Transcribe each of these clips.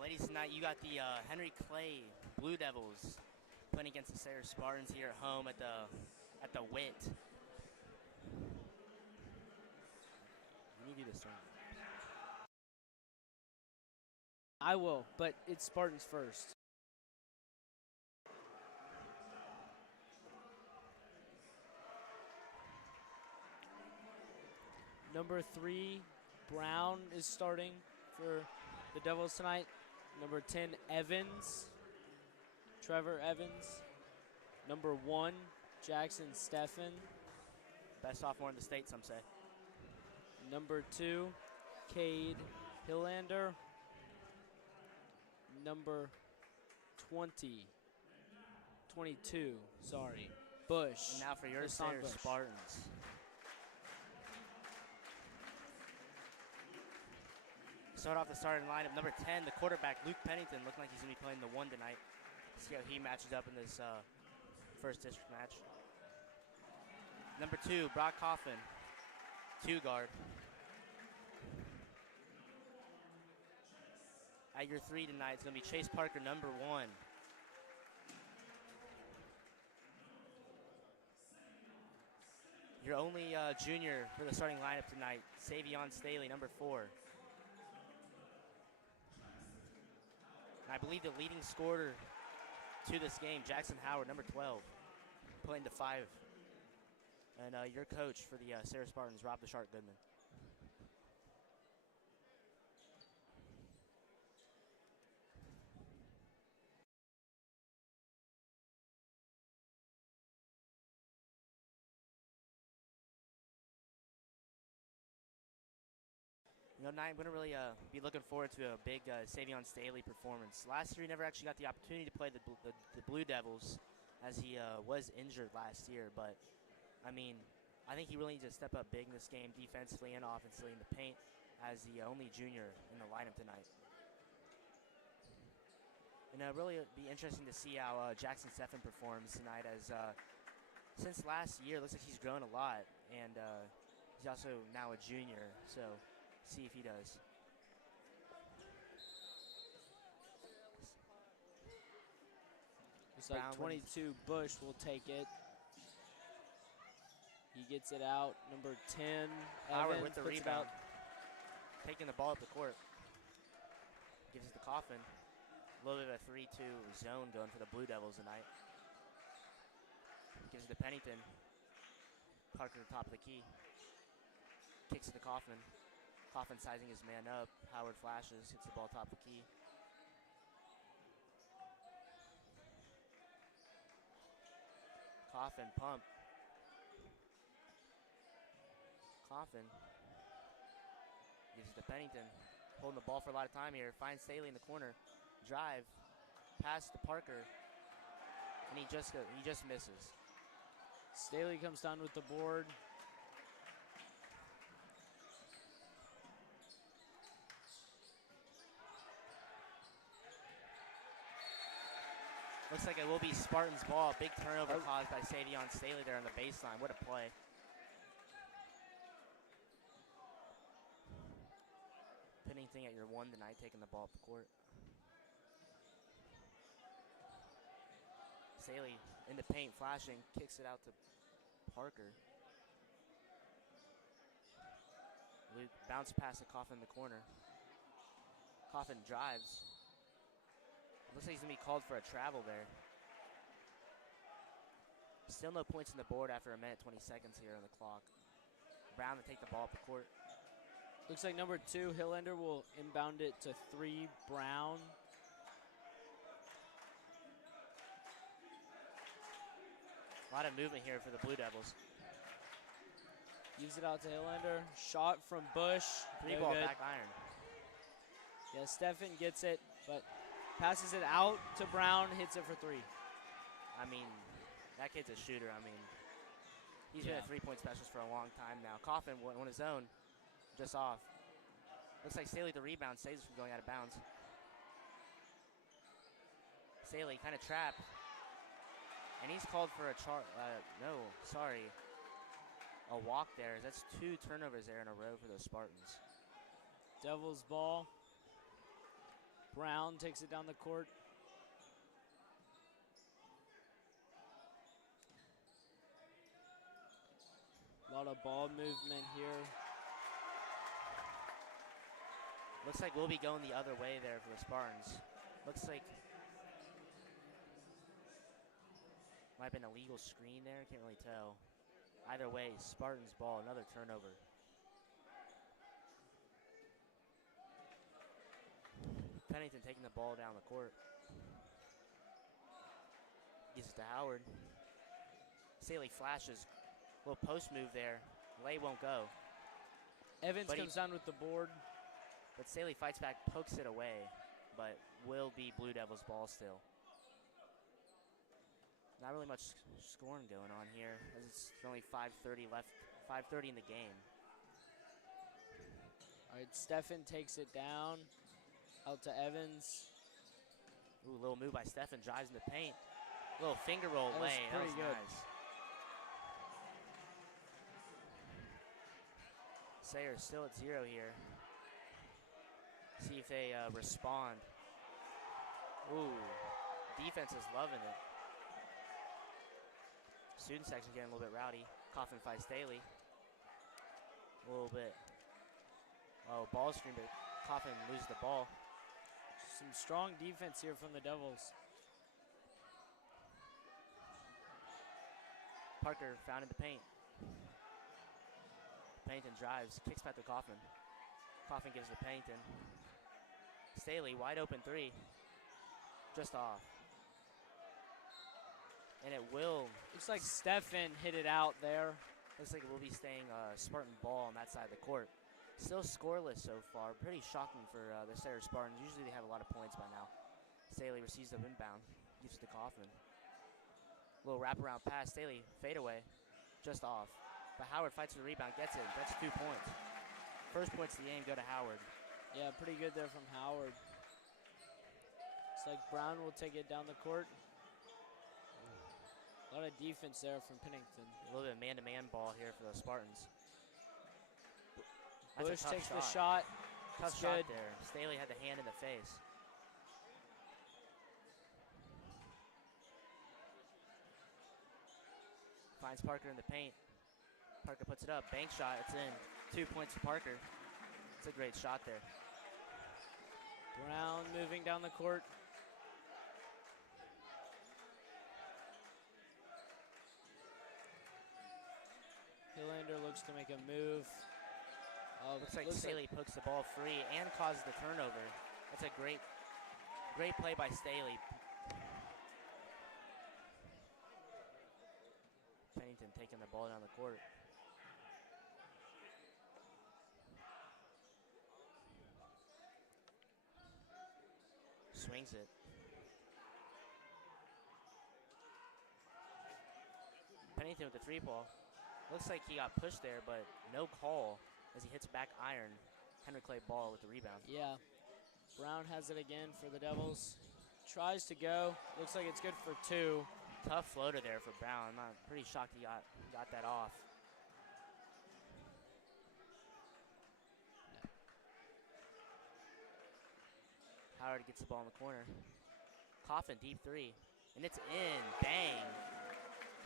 Ladies, tonight you got the Henry Clay Blue Devils playing against the Sayre Spartans here at home at the WIT. You do this, I will, but it's Spartans first. Number 3, Brown is starting for the Devils tonight. Number 10, Evans, Trevor Evans. Number 1, Jackson Steffen. Best sophomore in the state, some say. Number 2, Cade Hillander. Number 22, Bush. And now for your Hassan Sayre Bush. Spartans. Start off the starting lineup. Number 10, the quarterback, Luke Pennington, looking like he's going to be playing the 1 tonight. See how he matches up in this first district match. Number 2, Brock Coffin, 2 guard. At your 3 tonight, it's going to be Chase Parker, number 1. Your only junior for the starting lineup tonight, Savion Staley, number 4. And I believe the leading scorer to this game, Jackson Howard, number 12, playing the 5. And your coach for the Sayre Spartans, Rob the Shark Goodman. You know, tonight I'm going to really be looking forward to a big Savion Staley performance. Last year he never actually got the opportunity to play the Blue Devils as he was injured last year. But, I mean, I think he really needs to step up big in this game defensively and offensively in the paint as the only junior in the lineup tonight. And really it'd be interesting to see how Jackson Steffen performs tonight as since last year, it looks like he's grown a lot. And he's also now a junior, so see if he does. Looks like 22, Bush will take it. He gets it out. Number 10, Howard Evans with the rebound. Taking the ball up the court. Gives it to Coffin. A little bit of a 3-2 zone going for the Blue Devils tonight. Gives it to Pennington. Parker top of the key. Kicks it to Coffin. Coffin sizing his man up. Howard flashes, hits the ball top of the key. Coffin pump. Coffin gives it to Pennington. Holding the ball for a lot of time here. Finds Staley in the corner. Drive. Pass to Parker. And he just misses. Staley comes down with the board. Looks like it will be Spartans' ball. Big turnover caused by Savion Staley there on the baseline. What a play. Pennington at your 1 tonight, taking the ball up the court. Staley in the paint, flashing, kicks it out to Parker. Luke bounce past the Coffin in the corner. Coffin drives. Looks like he's going to be called for a travel there. Still no points on the board after 1 minute 20 seconds here on the clock. Brown to take the ball up the court. Looks like number 2, Hillander, will inbound it to 3, Brown. A lot of movement here for the Blue Devils. Gives it out to Hillander. Shot from Bush. 3-ball back iron. Yeah, Steffen gets it, but passes it out to Brown, hits it for 3. I mean, that kid's a shooter. I mean, he's been a 3-point specialist for a long time now. Coffin on his own, just off. Looks like Staley the rebound saves from going out of bounds. Staley kind of trapped. And he's called for a walk there. That's 2 turnovers there in a row for the Spartans. Devils ball. Brown takes it down the court. A lot of ball movement here. Looks like we'll be going the other way there for the Spartans. Looks like might have been a legal screen there. Can't really tell. Either way, Spartans ball, another turnover. Pennington taking the ball down the court. Gives it to Howard. Staley flashes. Little post move there. Lay won't go. Evans comes down with the board. But Staley fights back, pokes it away, but will be Blue Devils ball still. Not really much scoring going on here, as it's only 5:30 left, 5:30 in the game. All right, Steffen takes it down, out to Evans. Ooh, little move by Steffen, drives in the paint. Little finger roll That lay, was that was pretty good. nice. Sayre still at 0 here. See if they respond. Ooh, defense is loving it. Student section getting a little bit rowdy. Coffin fights Staley. A little bit. Oh, ball screen, but Coffin loses the ball. Some strong defense here from the Devils. Parker found in the paint. Pennington drives, kicks back to Coffin. Coffin gives to Pennington. Staley, wide open three. Just off. And it will. Looks like Steffen hit it out there. Looks like it will be staying Spartan ball on that side of the court. Still scoreless so far. Pretty shocking for the Sayre Spartans. Usually they have a lot of points by now. Staley receives the inbound. Gives it to Coffin. Little wraparound pass. Staley, fade away. Just off. But Howard fights for the rebound, gets it. That's 2 points. First points of the game go to Howard. Yeah, pretty good there from Howard. Looks like Brown will take it down the court. A lot of defense there from Pennington. A little bit of man-to-man ball here for the Spartans. Bush takes the shot. Tough It's shot good. there. Staley had the hand in the face. Finds Parker in the paint. Parker puts it up. Bank shot. It's in. 2 points to Parker. It's a great shot there. Brown moving down the court. Hillander looks to make a move. Looks like Staley pokes the ball free and causes the turnover. That's a great play by Staley. Pennington taking the ball down the court. Swings it. Pennington with the 3-ball. Looks like he got pushed there, but no call as he hits back iron. Henry Clay Ball with the rebound. Yeah. Brown has it again for the Devils. Tries to go. Looks like it's good for 2. Tough floater there for Brown. I'm pretty shocked he got that off. Howard gets the ball in the corner. Coffin, deep 3. And it's in. Bang.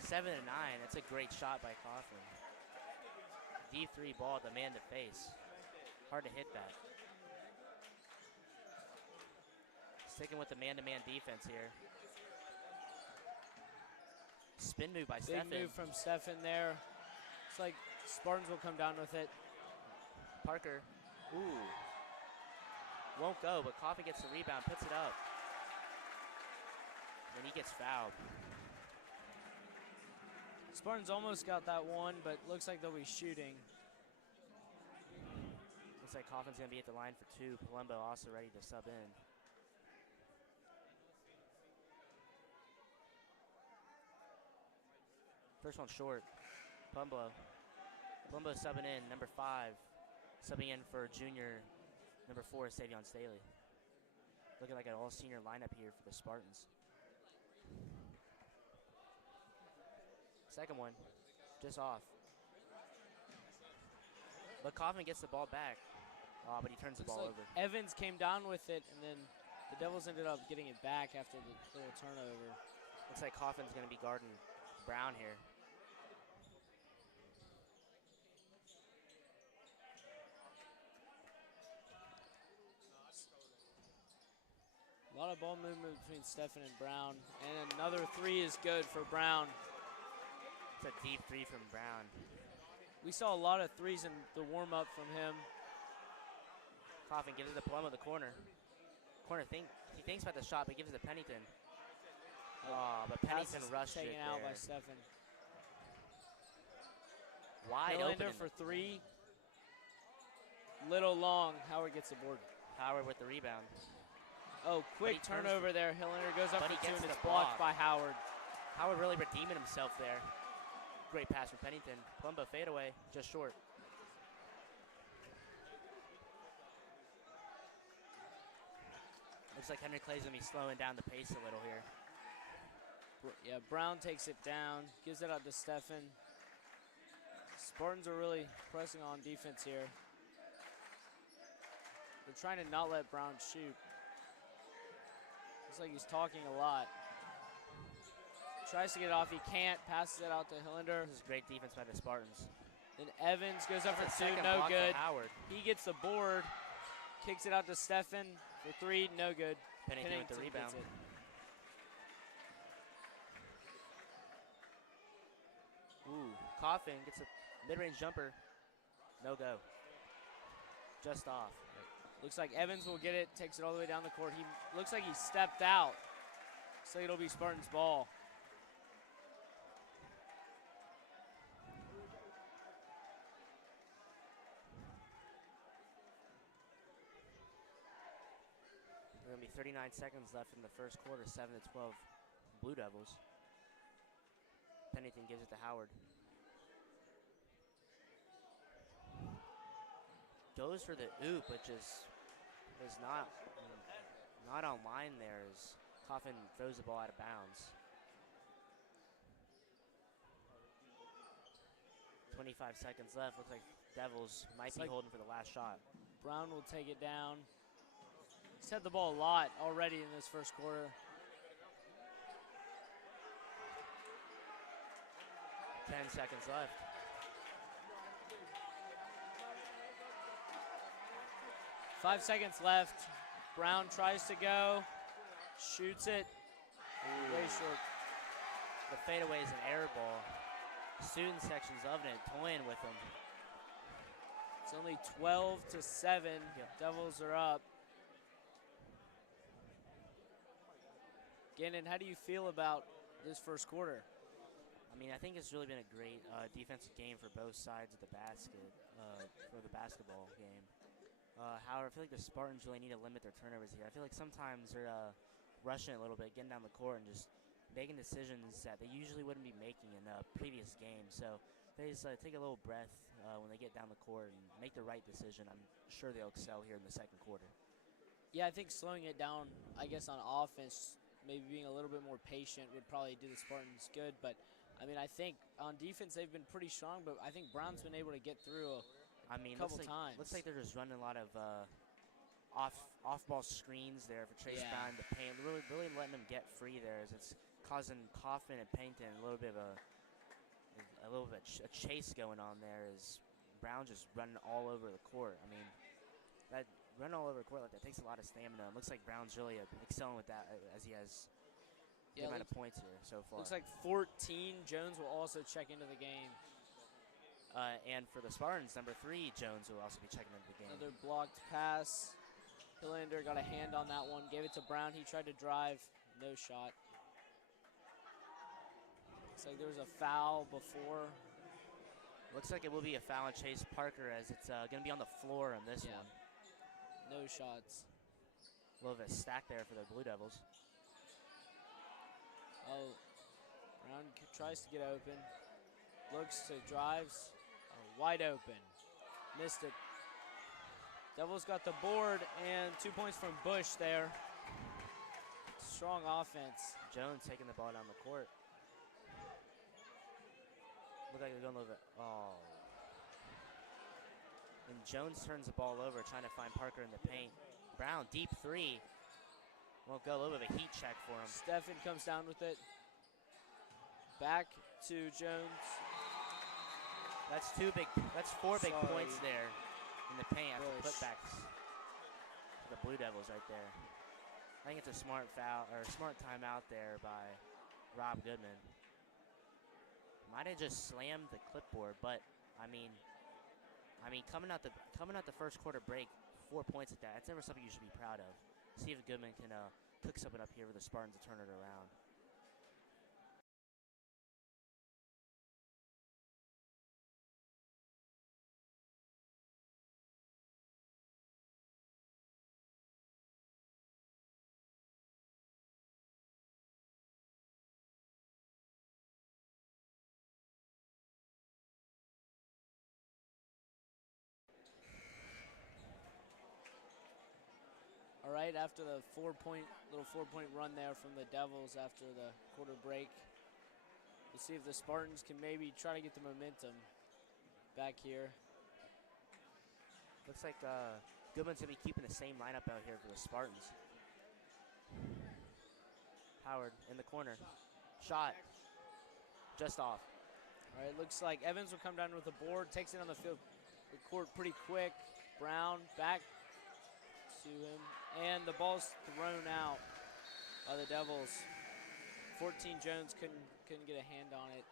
7-9. That's a great shot by Coffin. Deep 3 ball at the man to face. Hard to hit that. Sticking with the man-to-man defense here. Spin move by Steffen. Big move from Steffen there. It's like Spartans will come down with it. Parker. Ooh. Won't go, but Coffin gets the rebound, puts it up. Then he gets fouled. Spartans almost got that one, but looks like they'll be shooting. Looks like Coffin's going to be at the line for 2. Palumbo also ready to sub in. First one short. Palumbo. Palumbo subbing in, number 5. Subbing in for junior, number 4, Savion Staley. Looking like an all-senior lineup here for the Spartans. Second one, just off. But Coffin gets the ball back. Oh, but he turns the ball over. Evans came down with it, and then The Devils ended up getting it back after the little turnover. Looks like Coffin's going to be guarding Brown here. A lot of ball movement between Stephen and Brown. And another three is good for Brown. It's a deep three from Brown. We saw a lot of threes in the warm-up from him. Coffin gives it to Plum of the corner. He thinks about the shot, but gives it to Pennington. Oh, but Pennington rushed it taken out by Stephen. Wide Hillander open for three. Little long. Howard gets the board. Howard with the rebound. Oh, quick turnover there. Hillander goes up for two, and it's blocked by Howard. Howard really redeeming himself there. Great pass from Pennington. Plumbo fadeaway, just short. Looks like Henry Clay's going to be slowing down the pace a little here. Yeah, Brown takes it down, gives it out to Stephen. Spartans are really pressing on defense here. They're trying to not let Brown shoot. Looks like he's talking a lot. Tries to get it off, he can't, passes it out to Hillander. This is great defense by the Spartans. Then Evans goes up for two, no good. He gets the board, kicks it out to Stephen for three, no good. Pennington with the rebound. Ooh, Coffin gets a mid-range jumper. No go. Just off. Looks like Evans will get it, takes it all the way down the court. He looks like he stepped out. So it'll be Spartans ball. There will be 39 seconds left in the first quarter, 7-12 Blue Devils. Pennington gives it to Howard. Goes for the oop, but just is not online there as Coffin throws the ball out of bounds. 25 seconds left. Looks like Devils might be holding for the last shot. Brown will take it down. He's had the ball a lot already in this first quarter. 10 seconds left. Five seconds left. Brown tries to go, shoots it. Way short. The fadeaway is an air ball. Student section's loving it, toying with them. It's only 12-7. Yep. Devils are up. Gannon, how do you feel about this first quarter? I mean, I think it's really been a great defensive game for both sides of the basket, for the basketball game. However, I feel like the Spartans really need to limit their turnovers here. I feel like sometimes they're rushing it a little bit, getting down the court, and just making decisions that they usually wouldn't be making in previous games. So they just take a little breath when they get down the court and make the right decision. I'm sure they'll excel here in the second quarter. Yeah, I think slowing it down, I guess, on offense, maybe being a little bit more patient would probably do the Spartans good. But, I mean, I think on defense they've been pretty strong, but I think Brown's been able to get through a couple times. Looks like they're just running a lot of off-ball screens there for Trace Brown in the paint. Really letting them get free there, as it's causing Coffin and Pennington a little bit of a chase going on there. As Brown just running all over the court. I mean, that running all over the court like that takes a lot of stamina. It looks like Brown's really excelling with that, as he has the amount of points here so far. Looks like 14. Jones will also check into the game. And for the Spartans, number 3, Jones will also be checking into the game. Another blocked pass. Hillander got a hand on that one, gave it to Brown. He tried to drive, no shot. Looks like there was a foul before. Looks like it will be a foul on Chase Parker, as it's going to be on the floor on this one. No shots. A little bit of stack there for the Blue Devils. Oh, Brown tries to get open. Looks to drives. Wide open. Missed it. Devils got the board, and 2 points from Bush there. Strong offense. Jones taking the ball down the court. Look like they're going a little bit. Oh. And Jones turns the ball over, trying to find Parker in the paint. Brown, deep three. Won't go. A little bit of a heat check for him. Stefan comes down with it. Back to Jones. That's four big points there in the paint after putbacks. The Blue Devils right there. I think it's a smart foul or a smart timeout there by Rob Goodman. Might have just slammed the clipboard, but I mean, coming out the first quarter break, 4 points at that. That's never something you should be proud of. See if Goodman can cook something up here for the Spartans to turn it around. All right, after the little four-point run there from the Devils after the quarter break, we'll see if the Spartans can maybe try to get the momentum back here. Looks like Goodman's going to be keeping the same lineup out here for the Spartans. Howard in the corner. Shot. Just off. All right, looks like Evans will come down with the board, takes it on the court pretty quick. Brown back to him, and the ball's thrown out by the Devils. 14 Jones couldn't get a hand on it.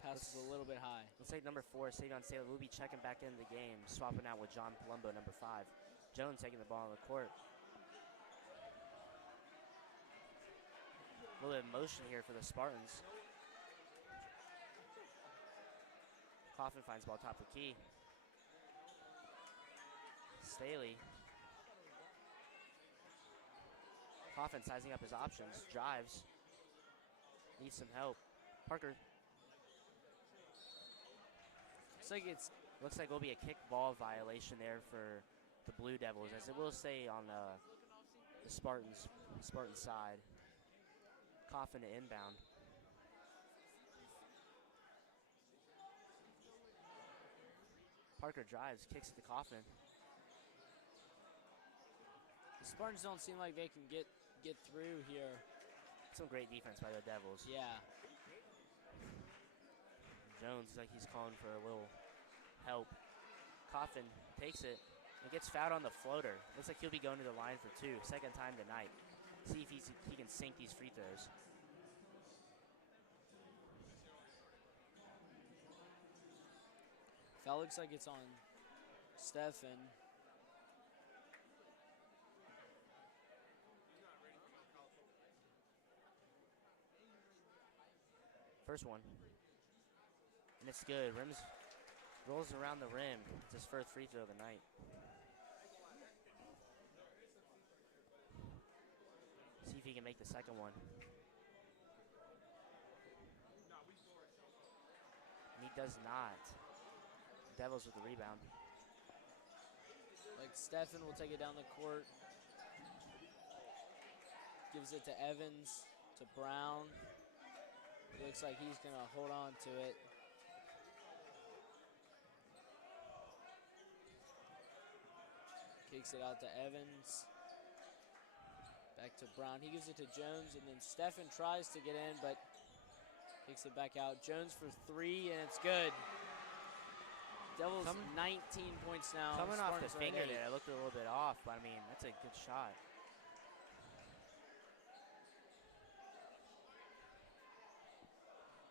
Passes a little bit high. Looks like number 4, Sayre Spartans, will be checking back into the game, swapping out with John Palumbo, number 5. Jones taking the ball on the court. A little bit of motion here for the Spartans. Coffin finds ball top of the key. Staley. Coffin sizing up his options. Drives. Needs some help. Parker. Looks like it'll be a kick ball violation there for the Blue Devils, as it will say on the Spartan side. Coffin to inbound. Parker drives, kicks it to Coffin. The Spartans don't seem like they can get through here. Some great defense by the Devils. Yeah. Jones, like he's calling for a little help. Coffin takes it and gets fouled on the floater. Looks like he'll be going to the line for 2, second time tonight. See if he can sink these free throws. Foul looks like it's on Stefan. First one. And it's good. Rolls around the rim. It's his first free throw of the night. See if he can make the second one. And he does not. Devils with the rebound. Like Stefan will take it down the court. Gives it to Evans, to Brown. It looks like he's going to hold on to it. Kicks it out to Evans. Back to Brown. He gives it to Jones, and then Stefan tries to get in, but kicks it back out. Jones for 3, and it's good. Devils 19 points now. Coming off the Spartans finger 8. there, I looked a little bit off, but I mean, that's a good shot.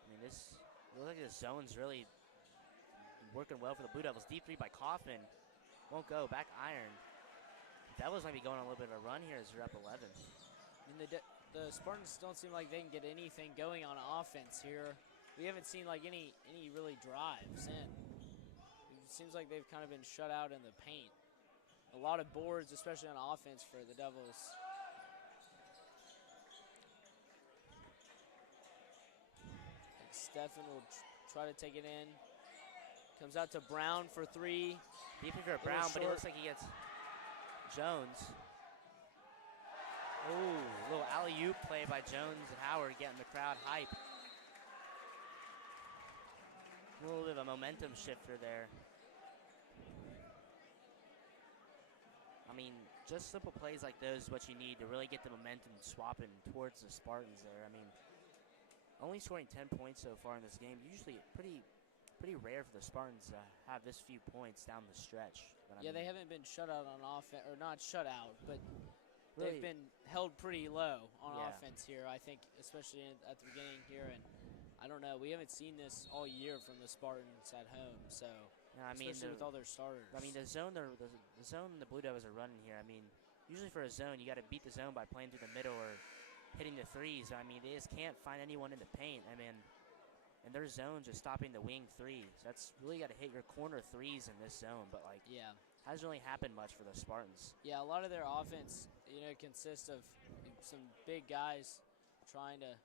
I mean, it looks like the zone's really working well for the Blue Devils. Deep 3 by Coffin. Won't go. Back iron. Devils might be going on a little bit of a run here as they're up 11. And the Spartans don't seem like they can get anything going on offense here. We haven't seen like any really drives in. It seems like they've kind of been shut out in the paint. A lot of boards, especially on offense for the Devils. And Stefan will try to take it in. Comes out to Brown for 3. Deep for Brown, but it looks like he gets Jones. Ooh, a little alley-oop play by Jones and Howard getting the crowd hype. A little bit of a momentum shifter there. I mean, just simple plays like those is what you need to really get the momentum swapping towards the Spartans there. I mean, only scoring 10 points so far in this game. Usually pretty rare for the Spartans to have this few points down the stretch. But Yeah, they haven't been shut out on offense, or not shut out, but really, they've been held pretty low on Yeah. offense here, I think, especially at the beginning here. And I don't know, we haven't seen this all year from the Spartans at home, so I mean, especially with all their starters. I mean, the zone the Blue Devils are running here. I mean, usually for a zone, you got to beat the zone by playing through the middle or hitting the threes. I mean, they just can't find anyone in the paint. I mean, and their zones are stopping the wing threes. That's really got to hit your corner threes in this zone. But like, yeah, hasn't really happened much for the Spartans. yeah, a lot of their offense, consists of some big guys trying to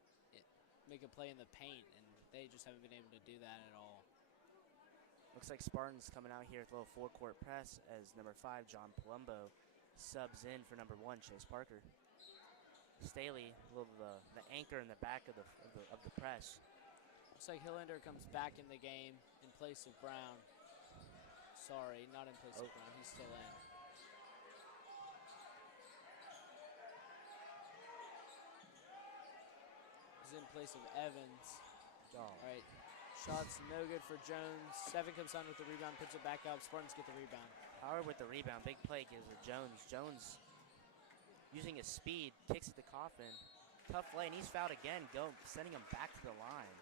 make a play in the paint, and they just haven't been able to do that at all. Looks like Spartans coming out here with a little four-court press as number 5, John Palumbo, subs in for number 1, Chase Parker. Staley, a little the anchor in the back of the press. Looks like Hillander comes back in the game in place of Brown. Sorry, not in place of Brown. He's still in. He's in place of Evans. All right. Shots no good for Jones. 7 comes down with the rebound, puts it back up. Spartans get the rebound. Howard with the rebound. Big play gives it Jones. Jones using his speed, kicks it to Kaufman. Tough play, and he's fouled again, sending him back to the line.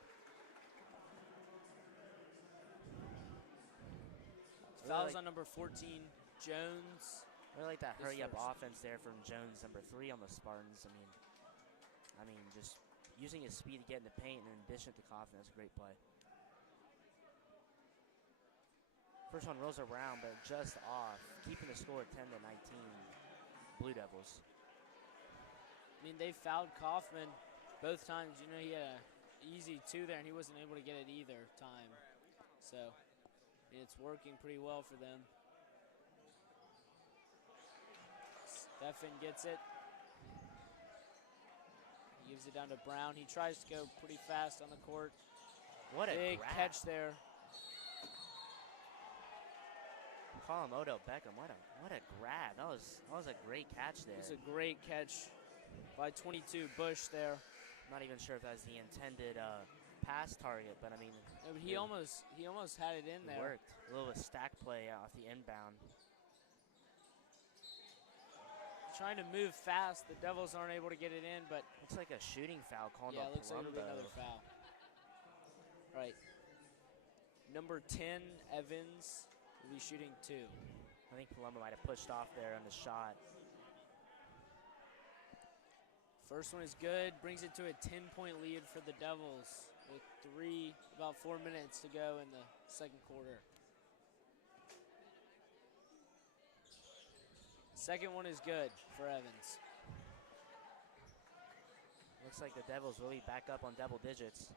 Fouls on number 14, Jones. Really like that hurry-up offense there from Jones, number 3 on the Spartans. I mean, just using his speed to get in the paint and then dish it to Kaufman. That's a great play. First one rolls around, but just off, keeping the score at 10-19. Blue Devils. I mean, they fouled Kaufman both times. He had an easy 2 there, and he wasn't able to get it either time. So it's working pretty well for them. Stephan gets it. He gives it down to Brown. He tries to go pretty fast on the court. What a big grab. catch there. Call him Odell Beckham. What a grab. That was a great catch there. It was a great catch by 22 Bush there. Not even sure if that's the intended pass target, but I mean, No, but he almost had it in there. Worked. A little stack play off the inbound. Trying to move fast. The Devils aren't able to get it in, but looks like a shooting foul called yeah, on it looks like it'll be another foul. Right. Number 10, Evans, will be shooting 2. I think Palumbo might have pushed off there on the shot. First one is good, brings it to a 10-point lead for the Devils with about 4 minutes to go in the second quarter. Second one is good for Evans. Looks like the Devils will be back up on double digits.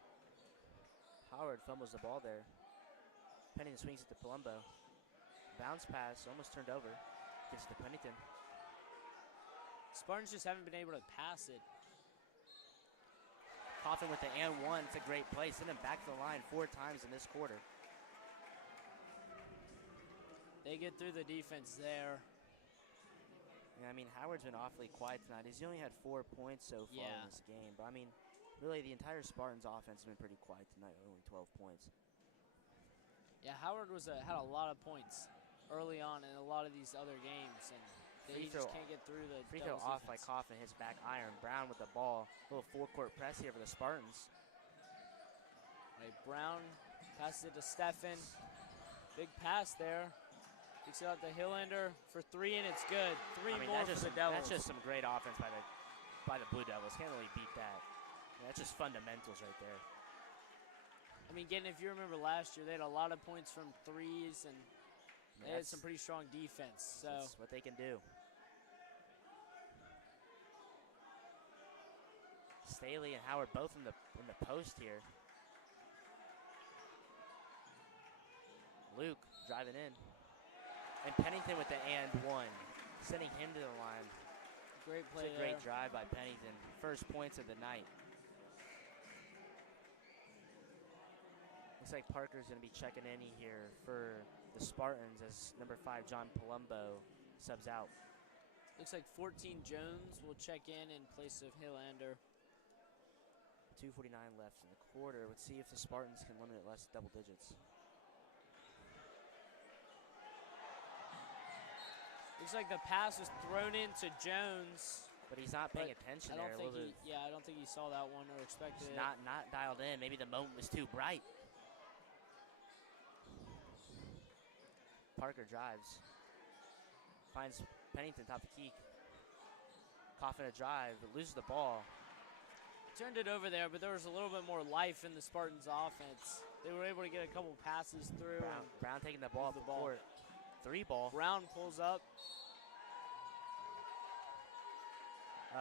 Howard fumbles the ball there. Pennington swings it to Palumbo. Bounce pass, almost turned over. Gives it to Pennington. Spartans just haven't been able to pass it. Kaufman with the and 1. It's a great play. Send him back to the line 4 times in this quarter. They get through the defense there. Yeah, I mean, Howard's been awfully quiet tonight. He's only had 4 points so far in this game. But, I mean, really, the entire Spartans offense has been pretty quiet tonight, only 12 points. Yeah, Howard had a lot of points early on in a lot of these other games, and they just can't get through the free throw off by Kaufman, his back iron. Brown with the ball. A little four-court press here for the Spartans. Right, Brown passes it to Stephan. Big pass there. Kicks it out to Hillander for 3, and it's good. 3 more for the Devils. That's just some great offense by the Blue Devils. Can't really beat that. Yeah, that's just fundamentals right there. I mean, again, if you remember last year, they had a lot of points from 3s, and they had some pretty strong defense. So that's what they can do. Staley and Howard both in the post here. Luke driving in. And Pennington with the and 1, sending him to the line. Great play there. Great drive by Pennington. First points of the night. Looks like Parker's going to be checking in here for the Spartans as number 5, John Palumbo, subs out. Looks like 14 Jones will check in place of Hillander. 2:49 left in the quarter. Let's see if the Spartans can limit it less double digits. Looks like the pass was thrown into Jones. But he's not paying attention I there. don't think I don't think he saw that one or expected it. Not dialed in. Maybe the moment was too bright. Parker drives. Finds Pennington top the key. Coughing a drive, but loses the ball. Turned it over there, but there was a little bit more life in the Spartans' offense. They were able to get a couple passes through. Brown taking the ball off the court. 3 ball. Brown pulls up.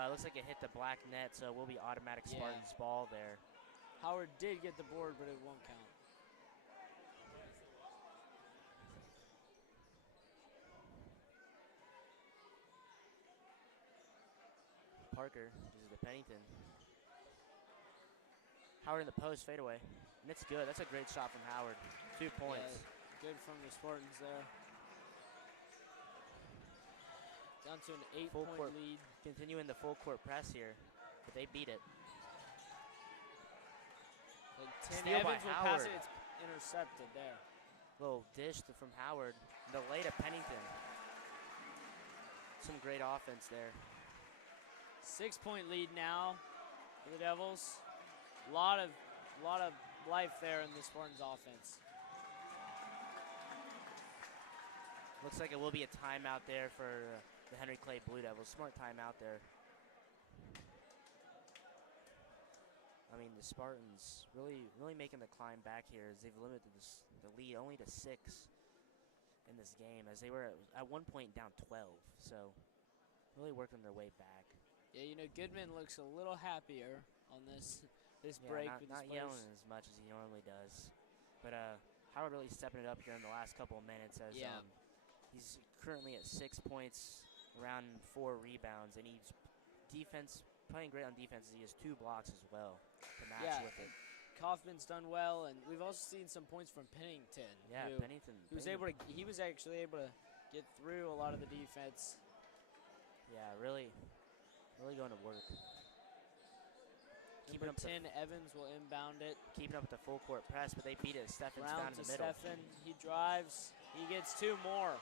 Looks like it hit the black net, so it will be automatic Spartans ball there. Howard did get the board, but it won't count. Parker uses the Pennington. Howard in the post, fadeaway. And it's good. That's a great shot from Howard. 2 points. Yeah, good from the Spartans there. Down to an 8-point lead. Continuing the full court press here, but they beat it. Tim Steal by Evans will Howard. pass it. It's intercepted there. Little dish from Howard. The lay to Pennington. Some great offense there. 6-point lead now for the Devils. A lot of life there in the Spartans offense. Looks like it will be a timeout there for the Henry Clay Blue Devils. Smart timeout there. I mean, the Spartans really making the climb back here as they've limited the lead only to 6 in this game, as they were at one point down 12. So really working their way back. Yeah, you know, Goodman looks a little happier on this break. Not yelling as much as he normally does. But Howard really stepping it up here in the last couple of minutes as he's currently at 6 points, around 4 rebounds, and he's playing great on defense. He has 2 blocks as well to match with it. Kaufman's done well, and we've also seen some points from Pennington. Yeah, Pennington. He was actually able to get through a lot of the defense. Yeah, really going to work. Keeping up 10, Evans will inbound it. Keeping up with the full court press, but they beat it. Steffen's down in the middle. Steffen, he drives. He gets 2 more.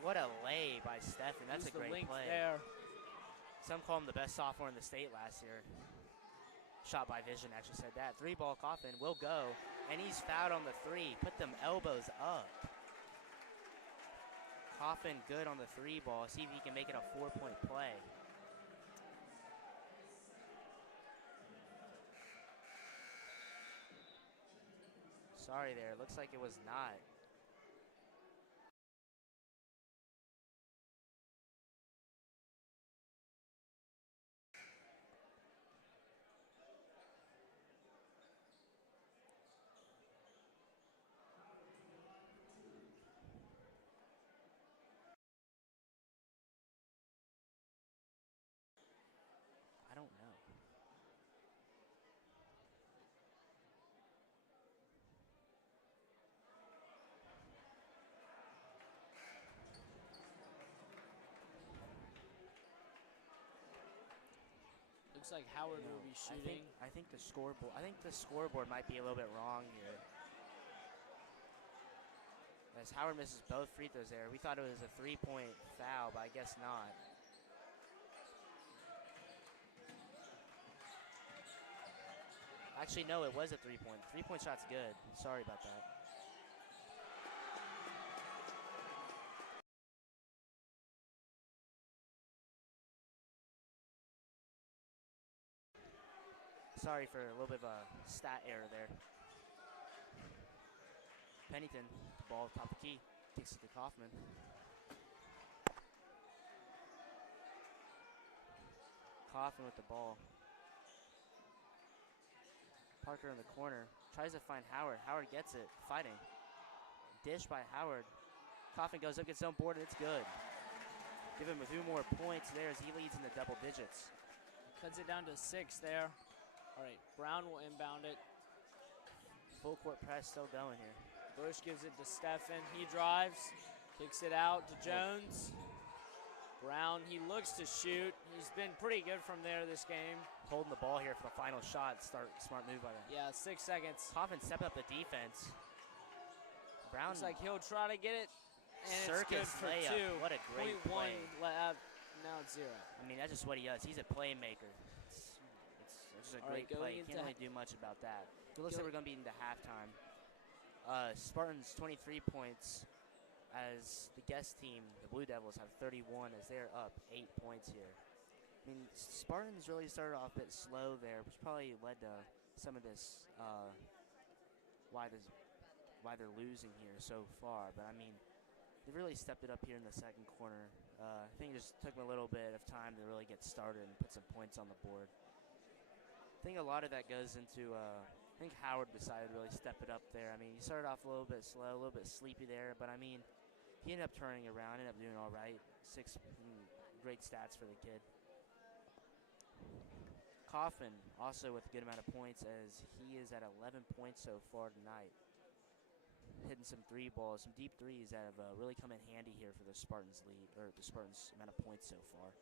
What a lay by Steffen. That's a great play. There. Some call him the best sophomore in the state last year. Shot by Vision actually said that. 3-ball Coffin will go, and he's fouled on the 3. Put them elbows up. Coffin good on the 3-ball. See if he can make it a 4-point play. Sorry there. Looks like it was not. I don't know. Looks like Howard will be shooting. I think the scoreboard might be a little bit wrong here. As Howard misses both free throws there. We thought it was a 3-point foul, but I guess not. Actually, no, it was a 3-point. 3-point shot's good. Sorry about that. Sorry for a little bit of a stat error there. Pennington, ball top of the key, takes it to Kaufman. Kaufman with the ball. Parker in the corner, tries to find Howard. Howard gets it, fighting. Dish by Howard. Kaufman goes up, gets his own board, and it's good. Give him a few more points there as he leads in the double digits. Cuts it down to 6 there. All right, Brown will inbound it. Full court press still going here. Bush gives it to Steffen. He drives, kicks it out to Jones. Brown, he looks to shoot. He's been pretty good from there this game. Holding the ball here for the final shot. Smart move by them. Yeah, 6 seconds. Coffin stepped up the defense. Brown. Looks like he'll try to get it. And Circus it's good for layup. 2. What a great play. Now it's 0. I mean, that's just what he does. He's a playmaker. It's just a great play. Can't really do much about that. It looks like we're going to be into halftime. Spartans 23 points as the guest team, the Blue Devils, have 31 as they're up 8 points here. I mean, Spartans really started off a bit slow there, which probably led to some of this, why they're losing here so far. But, I mean, they really stepped it up here in the second quarter. I think it just took them a little bit of time to really get started and put some points on the board. I think a lot of that goes into, I think Howard decided to really step it up there. I mean, he started off a little bit slow, a little bit sleepy there, but I mean, he ended up turning around, ended up doing all right. Great stats for the kid. Coffin also with a good amount of points as he is at 11 points so far tonight. Hitting some three balls, some deep threes that have really come in handy here for the Spartans lead, or the Spartans amount of points so far.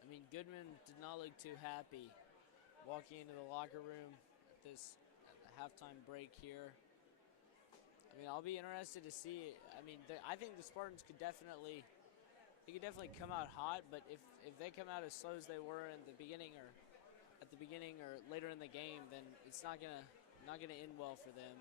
I mean, Goodman did not look too happy walking into the locker room at the halftime break here. I mean, I'll be interested to see. I mean, I think the Spartans could definitely come out hot, but if they come out as slow as they were in the beginning or later in the game, then it's not gonna end well for them.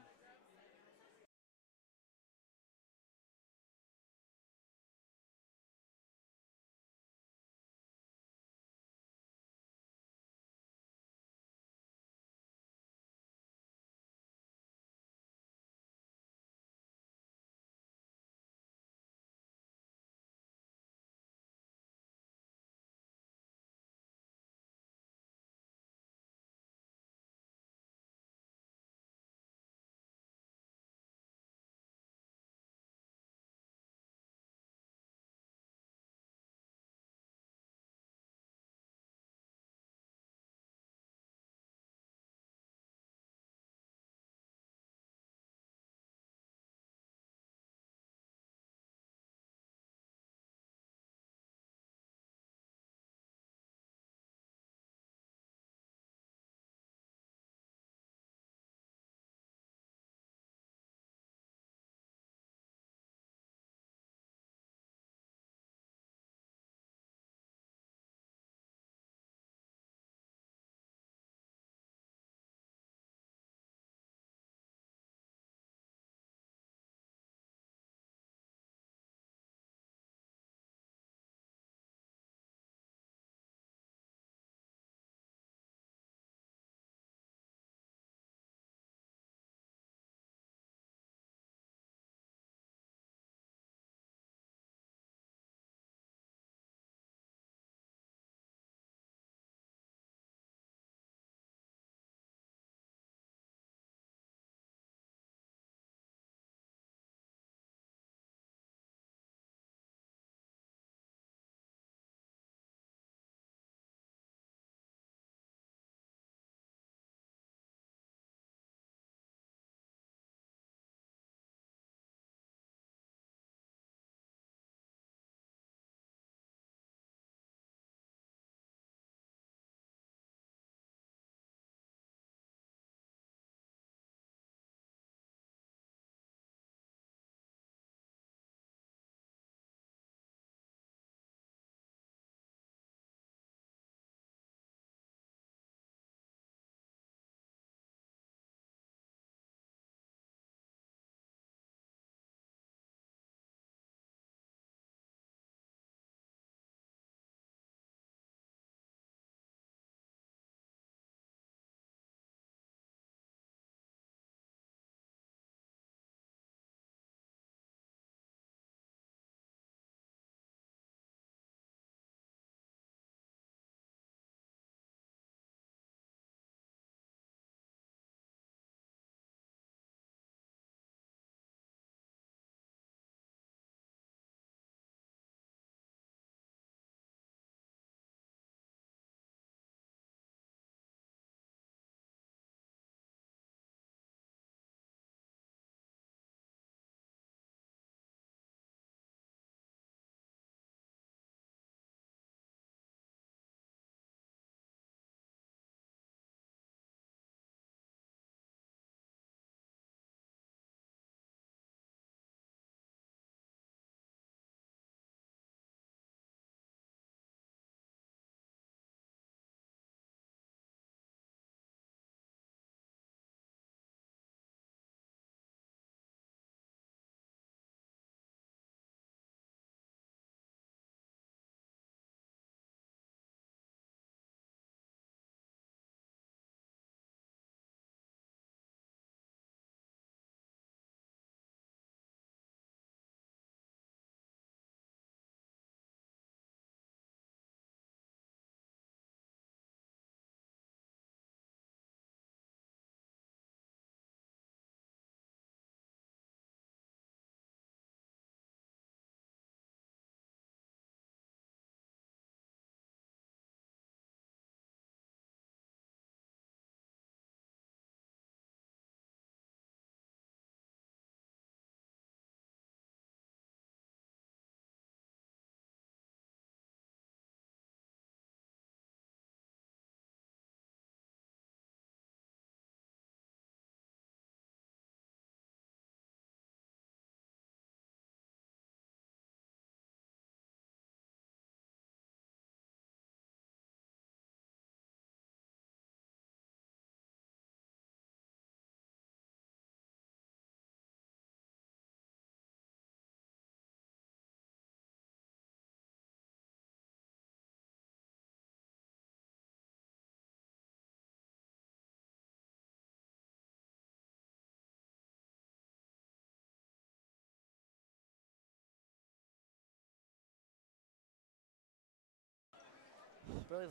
really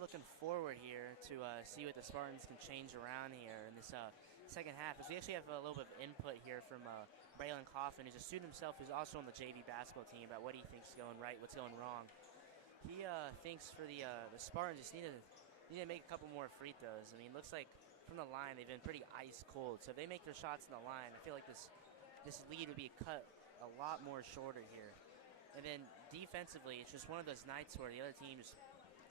looking forward here to see what the Spartans can change around here in this second half. As we actually have a little bit of input here from Braylon Coffin, who's a student himself, who's also on the JV basketball team, about what he thinks is going right, what's going wrong. He thinks for the Spartans just need to make a couple more free throws. I mean, it looks like from the line they've been pretty ice cold. So if they make their shots in the line, I feel like this lead would be cut a lot more shorter here. And then defensively, it's just one of those nights where the other team just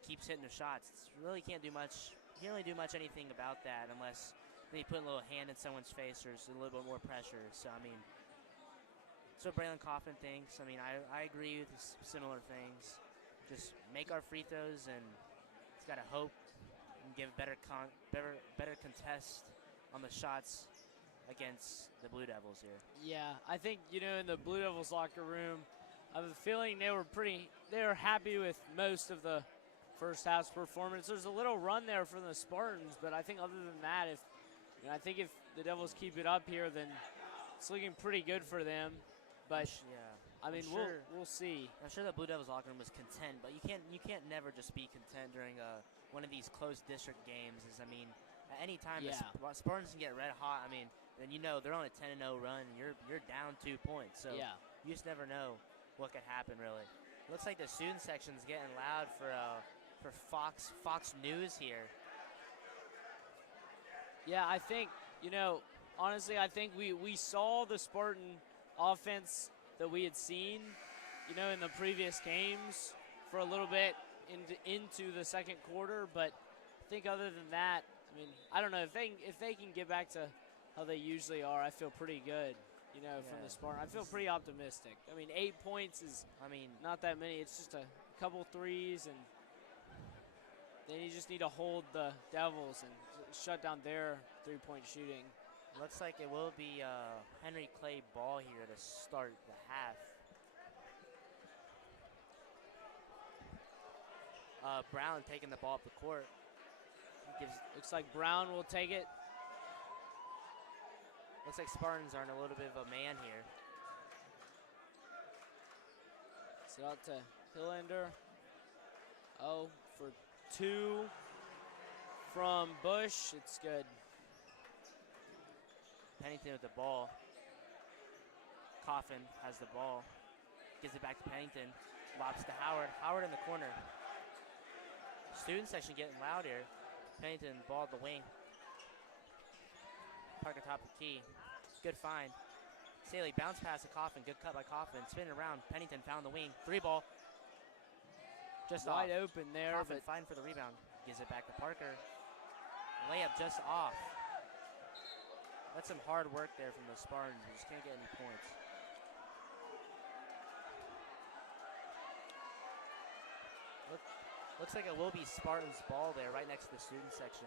keeps hitting their shots. Really can't do much. Can't really do much anything about that unless they put a little hand in someone's face or a little bit more pressure. So I mean, that's what Braylon Coffin thinks. I mean, I agree with similar things. Just make our free throws, and it's got to hope and give better contest on the shots against the Blue Devils here. Yeah, I think, in the Blue Devils locker room, I have a feeling they were happy with most of the first half's performance. There's a little run there for the Spartans, but I think other than that, I think if the Devils keep it up here, then it's looking pretty good for them. But I mean, we'll see. I'm sure the Blue Devils locker room was content, but you can't never just be content during one of these close district games. I mean, at any time the Spartans can get red hot. I mean, then they're on a 10-0 run, and you're down 2 points. So you just never know what could happen, really. Looks like the student section's getting loud for Fox News here. Yeah, I think, honestly, I think we saw the Spartan offense that we had seen, in the previous games for a little bit into the second quarter. But I think other than that, I mean, I don't know, if they can get back to how they usually are, I feel pretty good. From the Spartan. I feel pretty optimistic. I mean, 8 points is, not that many. It's just a couple threes, and then you just need to hold the Devils and shut down their three-point shooting. Looks like it will be Henry Clay ball here to start the half. Brown taking the ball up the court. Looks like Brown will take it. Looks like Spartans are in a little bit of a man here. It's out to Hillander. Oh, for 2 from Bush. It's good. Pennington with the ball. Coffin has the ball. Gives it back to Pennington. Lobs to Howard. Howard in the corner. Student section getting loud here. Pennington ball at the wing. Parker top of the key. Good find. Staley bounce pass to Coffin. Good cut by Coffin. Spinning around. Pennington found the wing. 3 ball. Just wide off. Open there. Coffin fighting for the rebound. Gives it back to Parker. Layup just off. That's some hard work there from the Spartans. We just can't get any points. Looks like it will be Spartans ball there right next to the student section.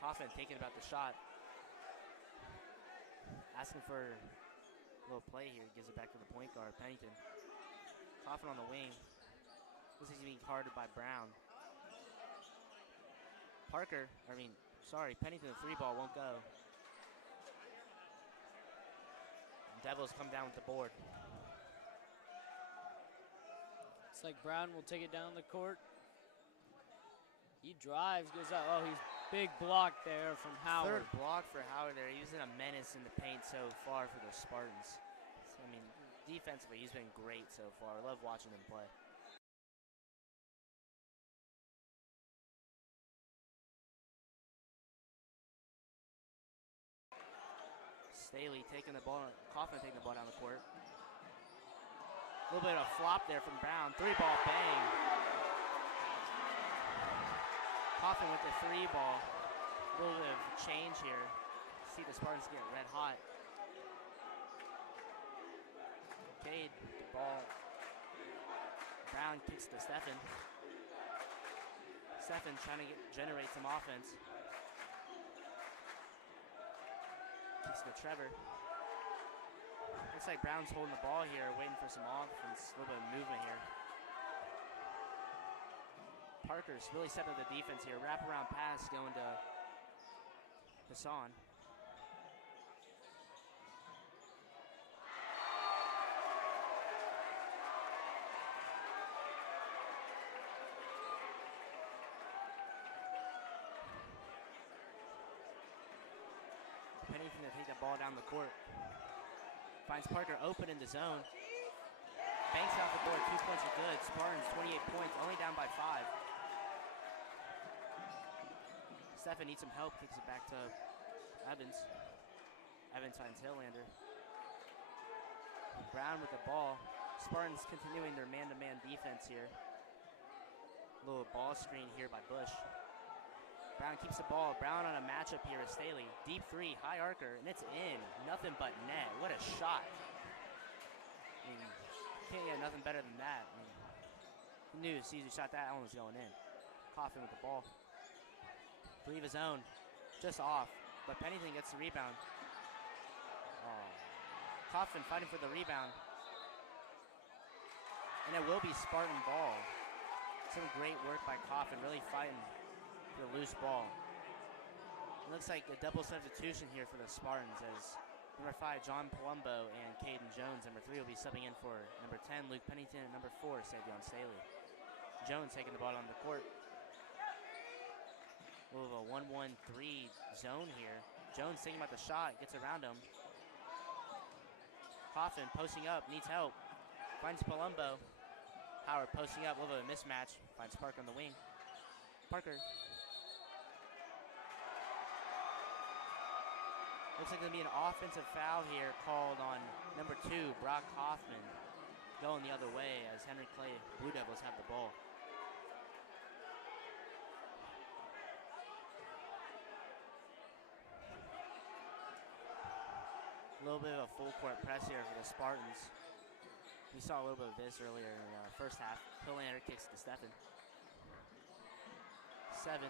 Coffin thinking about the shot. Asking for a little play here. Gives it back to the point guard, Pennington. Coffin on the wing. Looks like he's being guarded by Brown. Pennington, the 3 ball won't go. Devils come down with the board. It's like Brown will take it down the court. He drives, goes up. Oh, he's big block there from Howard. Third block for Howard there. He's been a menace in the paint so far for the Spartans. So, I mean, defensively, he's been great so far. I love watching him play. Staley taking the ball, Coffin taking the ball down the court. A little bit of a flop there from Brown. 3 ball, bang. Coffin with the 3 ball. A little bit of change here. See the Spartans get red hot. Cade, the ball. Brown kicks to Stephen. Stephen trying to generate some offense. Kicks to Trevor. Looks like Brown's holding the ball here, waiting for some offense. A little bit of movement here. Parker's really stepped up the defense here. Wraparound pass going to Hassan. take that ball down the court. Finds Parker open in the zone. Banks out the board. 2 points are good. Spartans 28 points, only down by 5. Stefan needs some help. Kicks it back to Evans. Evans finds Hillander. Brown with the ball. Spartans continuing their man-to-man defense here. Little ball screen here by Bush. Brown keeps the ball. Brown on a matchup here with Staley. Deep three, high arcer, and it's in. Nothing but net. What a shot. I mean, can't get nothing better than that. I mean, who knew as soon as he shot that one was going in. Coffin with the ball. Believe his own. Just off. But Pennington gets the rebound. Oh. Coffin fighting for the rebound. And it will be Spartan ball. Some great work by Coffin, really fighting for the loose ball. It looks like a double substitution here for the Spartans as number 5, John Palumbo, and Caden Jones, number 3, will be subbing in for number 10, Luke Pennington, and number 4, Savion Staley. Jones taking the ball on the court. We'll have a 1-1-3 zone here. Jones thinking about the shot, gets around him. Coffin posting up, needs help. Finds Palumbo. Howard posting up, a little bit of a mismatch. Finds Parker on the wing. Parker. Looks like there's going to be an offensive foul here called on number 2, Brock Hoffman. Going the other way as Henry Clay Blue Devils have the ball. A little bit of a full court press here for the Spartans. We saw a little bit of this earlier in the first half. Hillander kicks to Stefan. 7.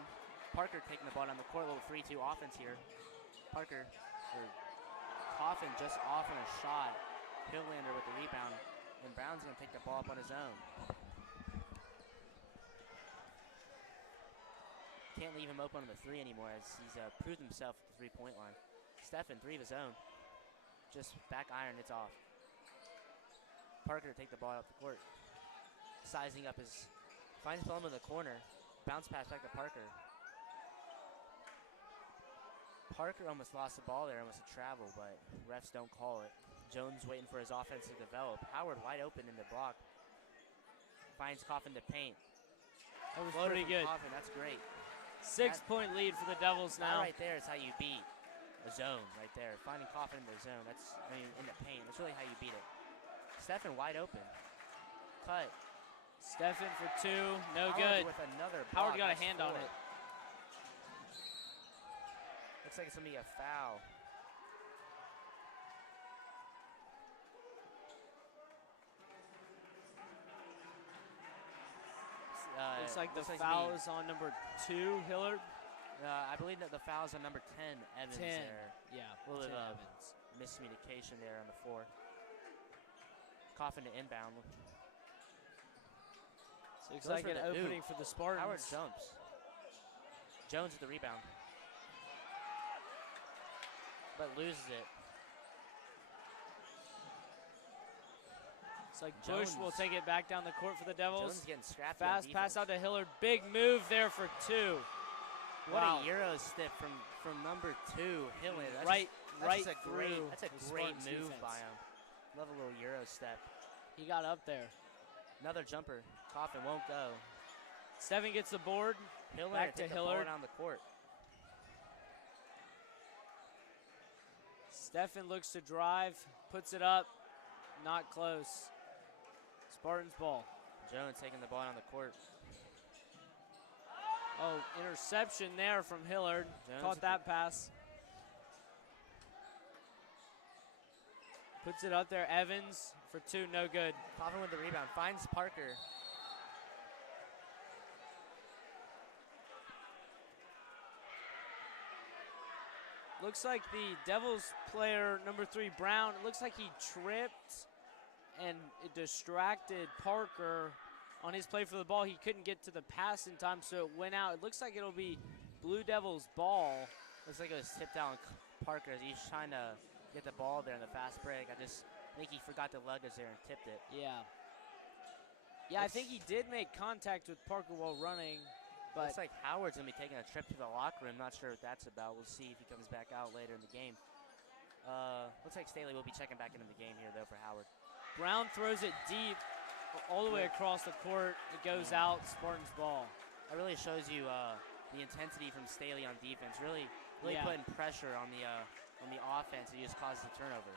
Parker taking the ball down the court. A little 3-2 offense here. Parker, or Coffin just off on a shot. Hillander with the rebound. And Brown's going to take the ball up on his own. Can't leave him open on the 3 anymore as he's proved himself at the 3-point line. Stefan, 3 of his own. Just back iron, it's off. Parker to take the ball up the court. Sizing up his, finds Palumbo in the corner. Bounce pass back to Parker. Parker almost lost the ball there, almost a travel, but refs don't call it. Jones waiting for his offense to develop. Howard wide open in the block. Finds Coffin to paint. That was pretty good. Coffin, that's great. 6-point lead for the Devils now. That right there is how you beat a zone right there. Finding Coffin in the zone, that's, I mean, in the paint. That's really how you beat it. Stefan wide open. Cut. Stefan for 2, no Howard good. With another block. Howard got a That's hand 4. on it. Looks like it's going to be a foul. Looks like the foul is on number 2, Hillard. I believe that the foul is on number 10, Evans 10. there. Yeah, A little bit of Evans. miscommunication there on the 4. Coffin to inbound. So looks like an opening for the Spartans. Howard jumps. Jones with the rebound. But loses it. It's like Bush will take it back down the court for the Devils. Jones getting scrappy. Fast pass out to Hillard. Big move there for 2. What wow. a Euro step from number 2, Hillard. That's right a great move defense. by him. Love a little Euro step. He got up there. Another jumper. Coffin won't go. Stefan gets the board. Hillard back to Hillard. down the court. Stefan looks to drive, puts it up, not close. Spartans ball. Jones taking the ball on the court. Oh, interception there from Hillard. Jones Caught that pass. Puts it up there. Evans for 2, no good. Coffin with the rebound. Finds Parker. Looks like the Devils player, number 3, Brown, it looks like he tripped and it distracted Parker on his play for the ball. He couldn't get to the pass in time, so it went out. It looks like it'll be Blue Devils ball. Looks like it was tipped down Parker as he's trying to get the ball there in the fast break. I think he forgot the luggage there and tipped it. Yeah. Yeah, I think he did make contact with Parker while running. But looks like Howard's going to be taking a trip to the locker room. Not sure what that's about. We'll see if he comes back out later in the game. Looks like Staley will be checking back into the game here, though, for Howard. Brown throws it deep all the way across the court. It goes out, Spartans ball. That really shows you the intensity from Staley on defense. Really putting pressure on the offense. It just causes a turnover.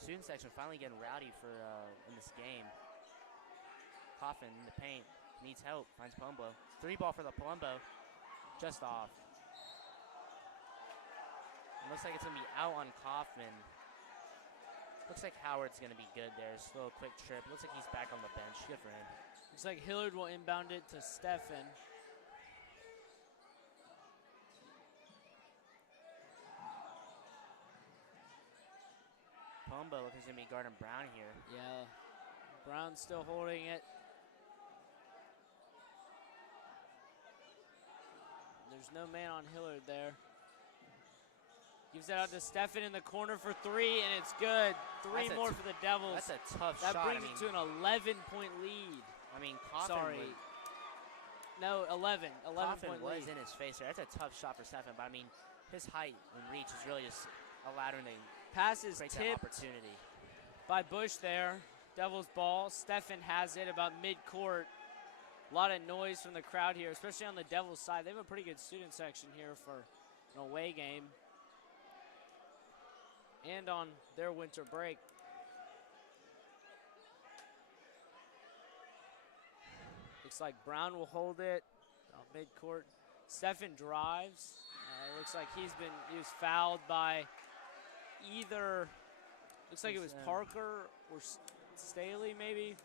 Student section finally getting rowdy for in this game. Coffin in the paint, needs help, finds Palumbo. 3-ball for the Palumbo, just off. It looks like it's gonna be out on Kaufman. Looks like Howard's gonna be good there. Slow, quick trip. Looks like he's back on the bench. Good for him. Looks like Hillard will inbound it to Stefan. Palumbo looks like he's gonna be guarding Brown here. Yeah, Brown's still holding it. There's no man on Hillard there. Gives it out to Stefan in the corner for 3, and it's good. 3 more for the Devils. That's a tough shot. That brings it to an 11-point lead. I mean, Coffin No, 11. 11 Coffin point was lead. in his face there. That's a tough shot for Stefan, but I mean, his height and reach is really just allowed him to Pass is create that tipped opportunity. by Bush there. Devils ball. Stefan has it about mid-court. A lot of noise from the crowd here, especially on the Devils side. They have a pretty good student section here for an away game and on their winter break. Looks like Brown will hold it on mid-court. Stefan drives. Looks like he was fouled by either, looks like it was Parker or Staley maybe.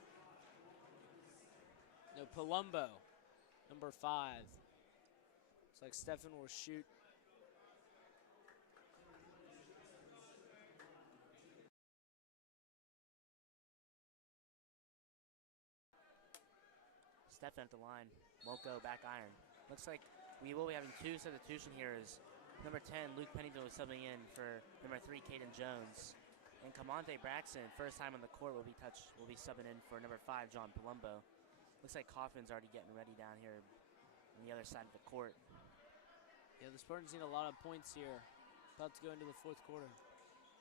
No, Palumbo, number 5. Looks like Stefan will shoot. Stefan at the line, won't go, back iron. Looks like we will be having 2 substitution here as number 10, Luke Pennington, was subbing in for number 3, Caden Jones. And Camonte Braxton, first time on the court, will be subbing in for number 5, John Palumbo. Looks like Coffin's already getting ready down here on the other side of the court. Yeah, the Spartans need a lot of points here. About to go into the 4th quarter.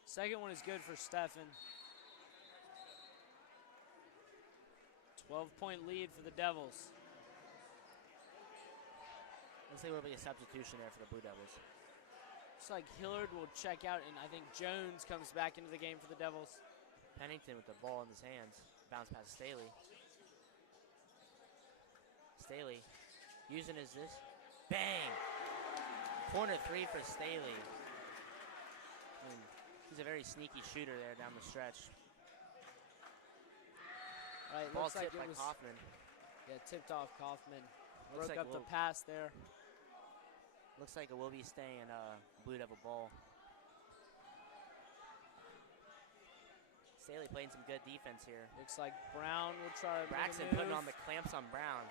Second one is good for Stefan. 12-point lead for the Devils. Looks like there will be a substitution there for the Blue Devils. Looks like Hillard will check out, and I think Jones comes back into the game for the Devils. Pennington with the ball in his hands. Bounce past Staley. Staley using his this. Bang! Corner 3 for Staley. I mean, he's a very sneaky shooter there down the stretch. All right, Ball looks like tipped by Kaufman. Yeah, tipped off Kaufman. Looks Broke like up the pass there. Looks like it will be staying Blue Devil ball. Staley playing some good defense here. Looks like Brown will try to Braxton putting on the clamps on Brown.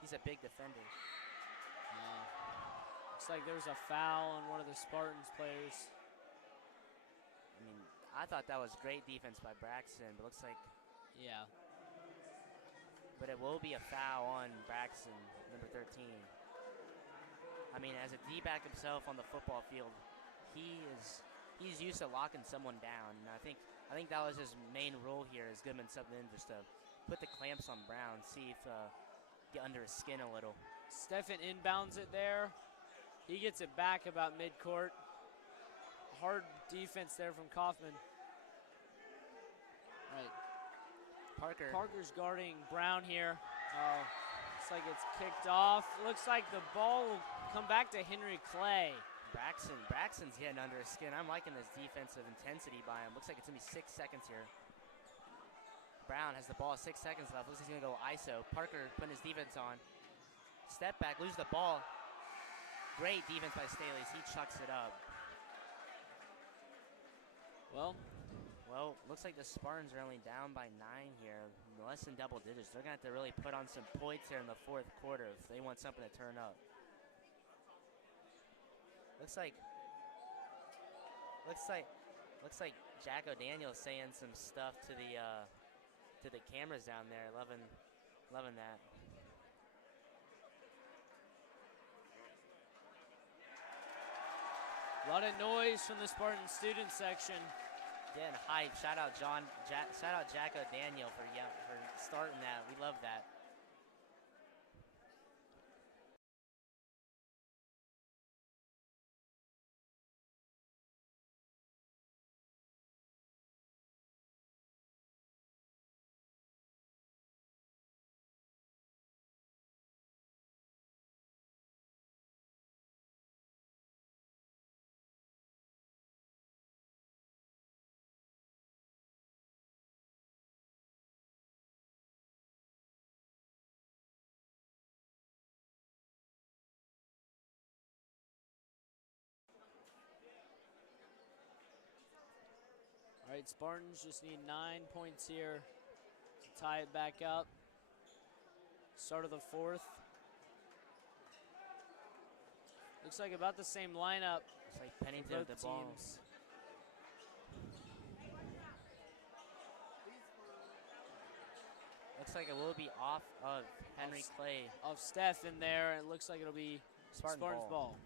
He's a big defender. Looks like there's a foul on one of the Spartans players. I mean, I thought that was great defense by Braxton, but looks like... Yeah. But it will be a foul on Braxton, number 13. I mean, as a D-back himself on the football field, he's used to locking someone down. And I think that was his main role here as Goodman subbed in, just to put the clamps on Brown, see if get under his skin a little. Stefan inbounds it there. He gets it back about midcourt. Hard defense there from Kaufman. Right. Parker's guarding Brown here. Looks like it's kicked off. Looks like the ball will come back to Henry Clay. Braxton's getting under his skin. I'm liking this defensive intensity by him. Looks like it's going to be 6 seconds here. Brown has the ball, 6 seconds left. Looks like he's going to go ISO. Parker putting his defense on. Step back, loses the ball. Great defense by Staley. He chucks it up. Well, looks like the Spartans are only down by 9 here. Less than double digits. They're going to have to really put on some points here in the 4th quarter if they want something to turn up. Looks like Jack O'Daniel's saying some stuff to the cameras down there. Loving that. A lot of noise from the Spartan student section. Again, hype. Shout out Jacko Daniel for starting that. We love that. All right, Spartans just need 9 points here to tie it back up. Start of the fourth. Looks like about the same lineup. It's like Pennington with the ball. Looks like it will be off of Henry Clay. Off Steph in there. It looks like it'll be Spartans ball.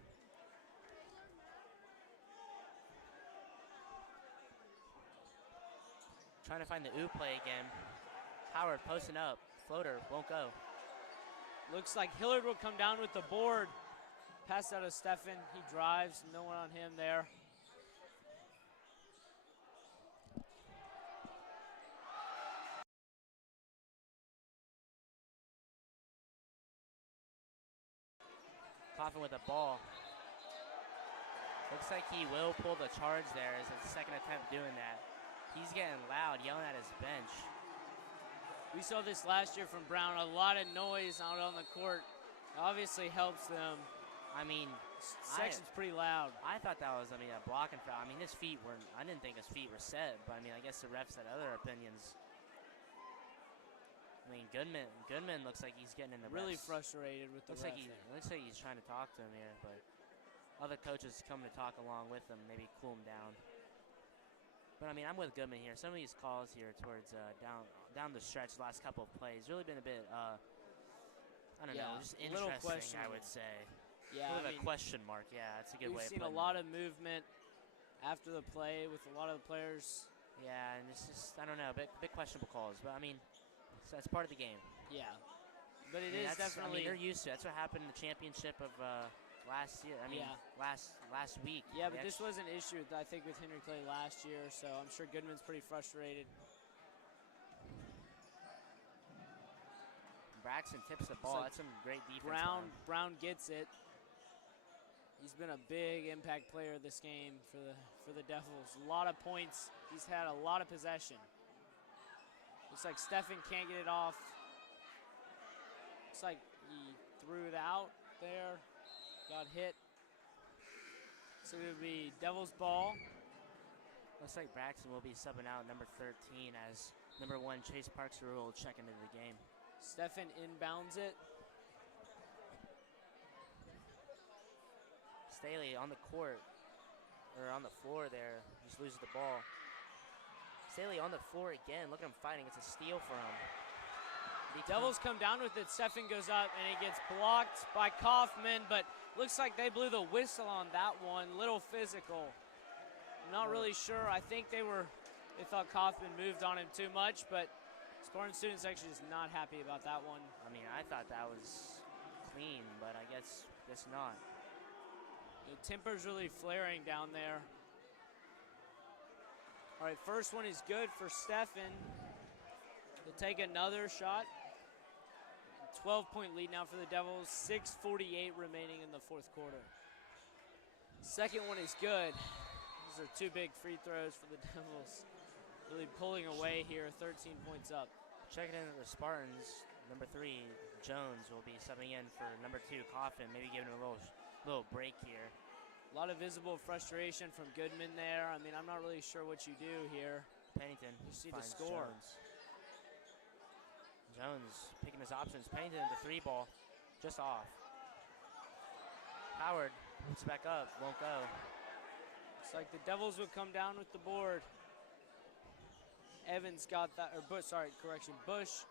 Trying to find the ooh play again. Howard posting up. Floater won't go. Looks like Hillard will come down with the board. Pass out of Stefan. He drives. No one on him there. Coffin with the ball. Looks like he will pull the charge there as his second attempt doing that. He's getting loud, yelling at his bench. We saw this last year from Brown. A lot of noise out on the court. Obviously helps them. I mean, section's pretty loud. I thought that was, a blocking foul. I mean, his feet weren't, I didn't think his feet were set, but I guess the refs had other opinions. Goodman looks like he's getting in the really refs. Frustrated with the looks like he's trying to talk to him here, but other coaches come to talk along with him, maybe cool him down. But I'm with Goodman here. Some of these calls here towards down the stretch, the last couple of plays, really been a bit, I don't know, just interesting, I would say. Yeah, a question mark. Yeah, that's a good way of putting it. We've seen a lot of movement after the play with a lot of the players. Yeah, and it's just, I don't know, big questionable calls, but that's part of the game. Yeah, but it is definitely. They're used to it. That's what happened in the championship of last year. Last week. Yeah, but this was an issue, I think, with Henry Clay last year, so I'm sure Goodman's pretty frustrated. Braxton tips the ball. That's some great defense. Brown gets it. He's been a big impact player this game for the Devils. A lot of points. He's had a lot of possession. Looks like Stefan can't get it off. Looks like he threw it out there. Got hit. So it would be Devils ball. Looks like Braxton will be subbing out number 13 as number 1 Chase Parker will check into the game. Stefan inbounds it. Staley on the court, or on the floor there, just loses the ball. Staley on the floor again. Look at him fighting. It's a steal for him. The Devils come down with it. Stefan goes up, and it gets blocked by Kaufman, but looks like they blew the whistle on that one. Little physical. I'm not really sure. I think they thought Kaufman moved on him too much, but Spartan student section is not happy about that one. I thought that was clean, but I guess not. The temper's really flaring down there. All right, first one is good for Stefan. He'll take another shot. 12-point lead now for the Devils. 6:48 remaining in the fourth quarter. Second one is good. These are 2 big free throws for the Devils. Really pulling away here, 13 points up. Checking in the Spartans, number 3, Jones will be subbing in for number 2, Coffin, maybe giving him a little break here. A lot of visible frustration from Goodman there. I'm not really sure what you do here. Pennington just need to score. Jones picking his options. Pennington, the 3 ball, just off. Howard puts it back up, won't go. It's like the Devils would come down with the board. Evans got that, Bush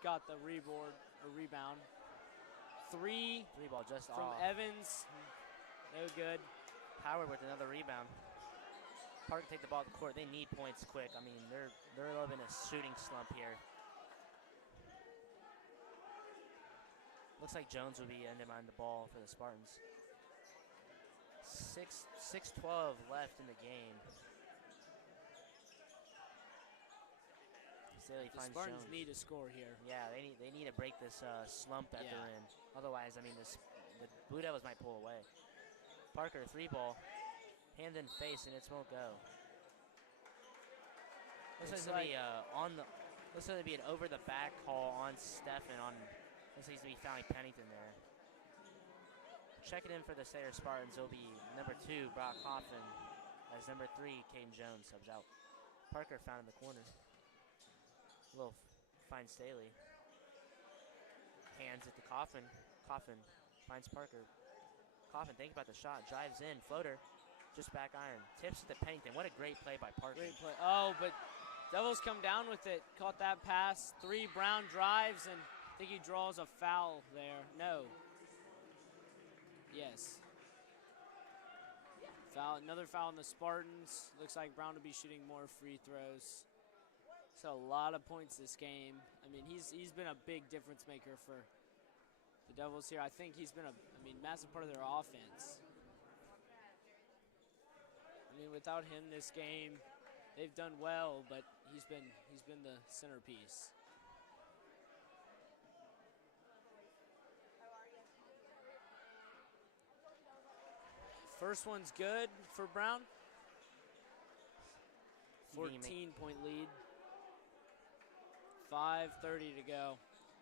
got the rebound. 3 ball just from off. Evans, no good. Howard with another rebound. Parker take the ball to the court. They need points quick. I mean, they're a little bit in a shooting slump here. Looks like Jones will be ending on the ball for the Spartans. 6:12 left in the game. Staley The finds Spartans Jones. need to score here. Yeah, they need to break this slump that they're in. Otherwise, I mean, the Blue Devils might pull away. Parker, 3-ball. Hand in face, and it won't go. Looks like looks like to be an over the back call on Stephen. Looks like he's to be fouling Pennington there. Checking in for the Sayre Spartans will be number 2, Brock Coffin, as number 3, Caden Jones subs out. Parker found in the corner. Will find Staley. Hands it to Coffin. Coffin finds Parker. Coffin thinks about the shot. Drives in. Floater. Just back iron. Tips it to Pennington. What a great play by Parker. Great play. Oh, but Devils come down with it. Caught that pass. 3 Brown drives, and I think he draws a foul there. No. Yes. Foul. Another foul on the Spartans. Looks like Brown will be shooting more free throws. So a lot of points this game. I mean, he's been a big difference maker for the Devils here. I think he's been a massive part of their offense. I mean, without him this game, they've done well, but he's been the centerpiece. First one's good for Brown. 14-point lead. 5:30 to go.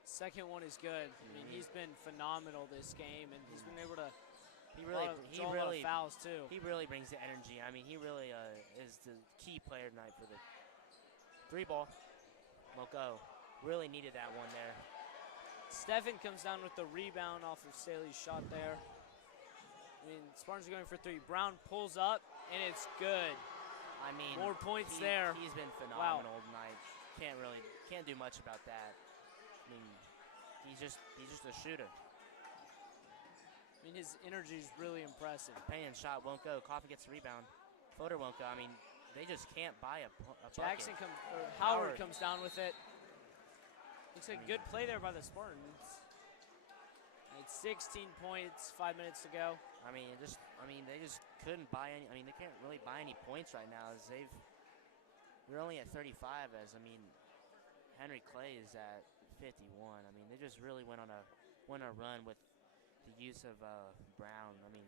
Second one is good. I mean, he's been phenomenal this game, and he's been able to draw a lot of fouls too. He really brings the energy. I mean, he really is the key player tonight for the 3-ball. Won't go. Really needed that one there. Stephen comes down with the rebound off of Staley's shot there. I mean, Spartans are going for 3. Brown pulls up, and it's good. I mean, more points there. He's been phenomenal tonight. Can't do much about that. I mean, he's just a shooter. I mean, his energy is really impressive. Payne shot won't go. Coffin gets the rebound. Floater won't go. I mean, they just can't buy a Jackson Howard comes down with it. Looks like a good play there by the Spartans. It's 16 points, 5 minutes to go. I mean, they just couldn't buy any. I mean, they can't really buy any points right now, as they're only at 35. As I mean, Henry Clay is at 51. I mean, they just really went on a run with the use of Brown. I mean,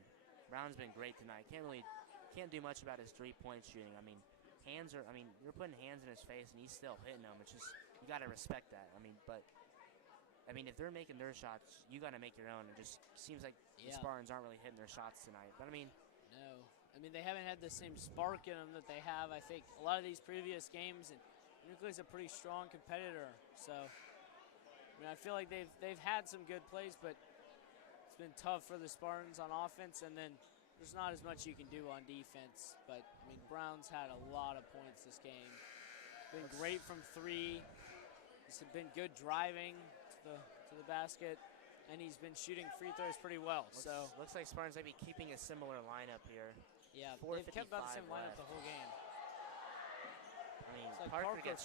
Brown's been great tonight. Can't do much about his 3-point shooting. I mean, you're putting hands in his face and he's still hitting them. It's just, you got to respect that. I mean, if they're making their shots, you got to make your own. It just seems like the Spartans aren't really hitting their shots tonight. But I mean, no. I mean, they haven't had the same spark in them that they have, I think, a lot of these previous games. And Nuclear's a pretty strong competitor. So, I mean, I feel like they've had some good plays, but it's been tough for the Spartans on offense. And then there's not as much you can do on defense. But, I mean, Brown's had a lot of points this game. Been great from 3. He's been good driving to the basket, and he's been shooting free throws pretty well. Looks like Spartans might be keeping a similar lineup here. Yeah, they've kept about the same lineup the whole game. I mean, like Parker gets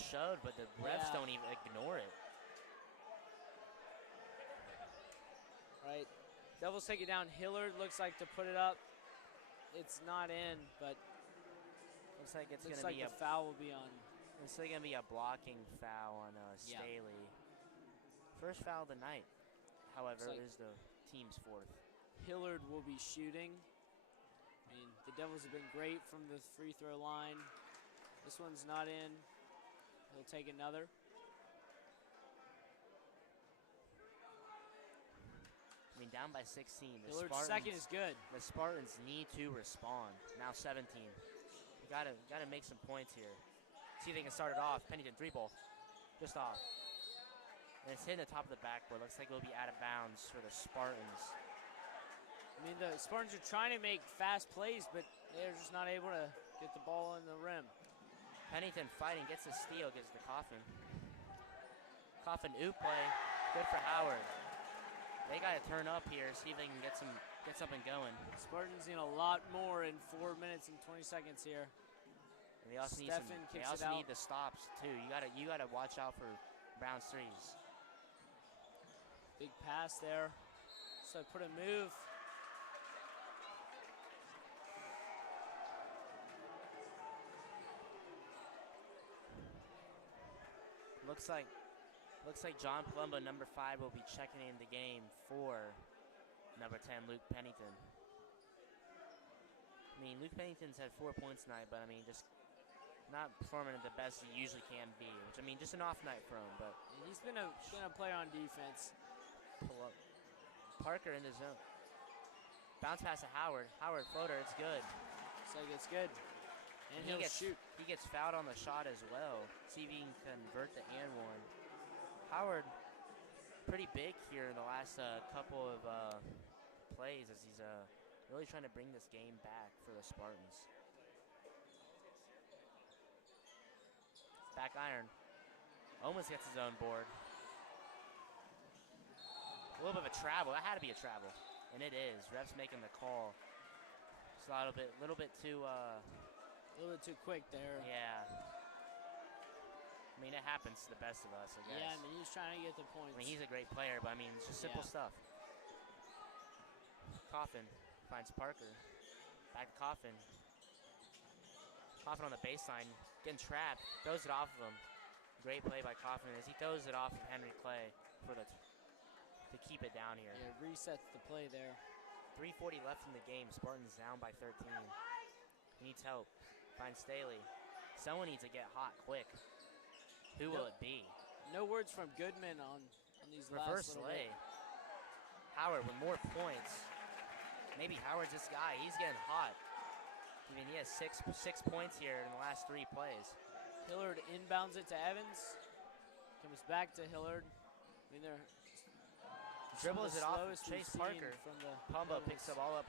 shoved, but the refs don't even ignore it. Right. Devils take it down. Hillard looks like to put it up. It's not in, but looks like it's looks gonna like be the foul will be on. Looks like gonna be a blocking foul on Staley. First foul of the night, however, is the team's 4th. Hillard will be shooting. I mean, the Devils have been great from the free throw line. This one's not in. He'll take another. I mean, down by 16. Hillard's second is good. The Spartans need to respond. Now 17. You gotta make some points here. See if they can start it off. Pennington 3-ball, just off. And it's hitting the top of the backboard. Looks like it'll be out of bounds for the Spartans. I mean, the Spartans are trying to make fast plays, but they're just not able to get the ball in the rim. Pennington fighting, gets a steal, gets the Coffin. Coffin oop play, good for Howard. they got to turn up here, see if they can get something going. Spartans need a lot more in 4 minutes and 20 seconds here. And they also need the stops too. You gotta watch out for Brown's threes. Big pass there. So put a move. Looks like John Palumbo, number 5, will be checking in the game for number 10, Luke Pennington. I mean, Luke Pennington's had 4 points tonight, but I mean, just not performing at the best he usually can be. Which I mean, just an off night for him. But he's been a player on defense. Pull up. Parker in the zone. Bounce pass to Howard. Howard floater. It's good. Looks like it's good. And he'll shoot. He gets fouled on the shot as well. See if he can convert the and one. Howard, pretty big here in the last couple of plays as he's really trying to bring this game back for the Spartans. Back iron. Almost gets his own board. A little bit of a travel. That had to be a travel. And it is. Ref's making the call. It's a little bit too quick there. Yeah. I mean, it happens to the best of us, I guess. Yeah, I mean, he's trying to get the points. I mean, he's a great player, but I mean, it's just simple stuff. Coffin finds Parker. Back to Coffin. Coffin on the baseline, getting trapped. Throws it off of him. Great play by Coffin as he throws it off of Henry Clay to keep it down here. Yeah, resets the play there. 3:40 left in the game. Spartans down by 13. He needs help. Finds Staley. Someone needs to get hot quick. Who will it be? No words from Goodman on these reverse last lay. Howard with more points. Maybe Howard's this guy. He's getting hot. I mean, he has six points here in the last 3 plays. Hillard inbounds it to Evans. Comes back to Hillard. I mean, they're dribbles it off of Chase Parker. Palumbo picks it all up.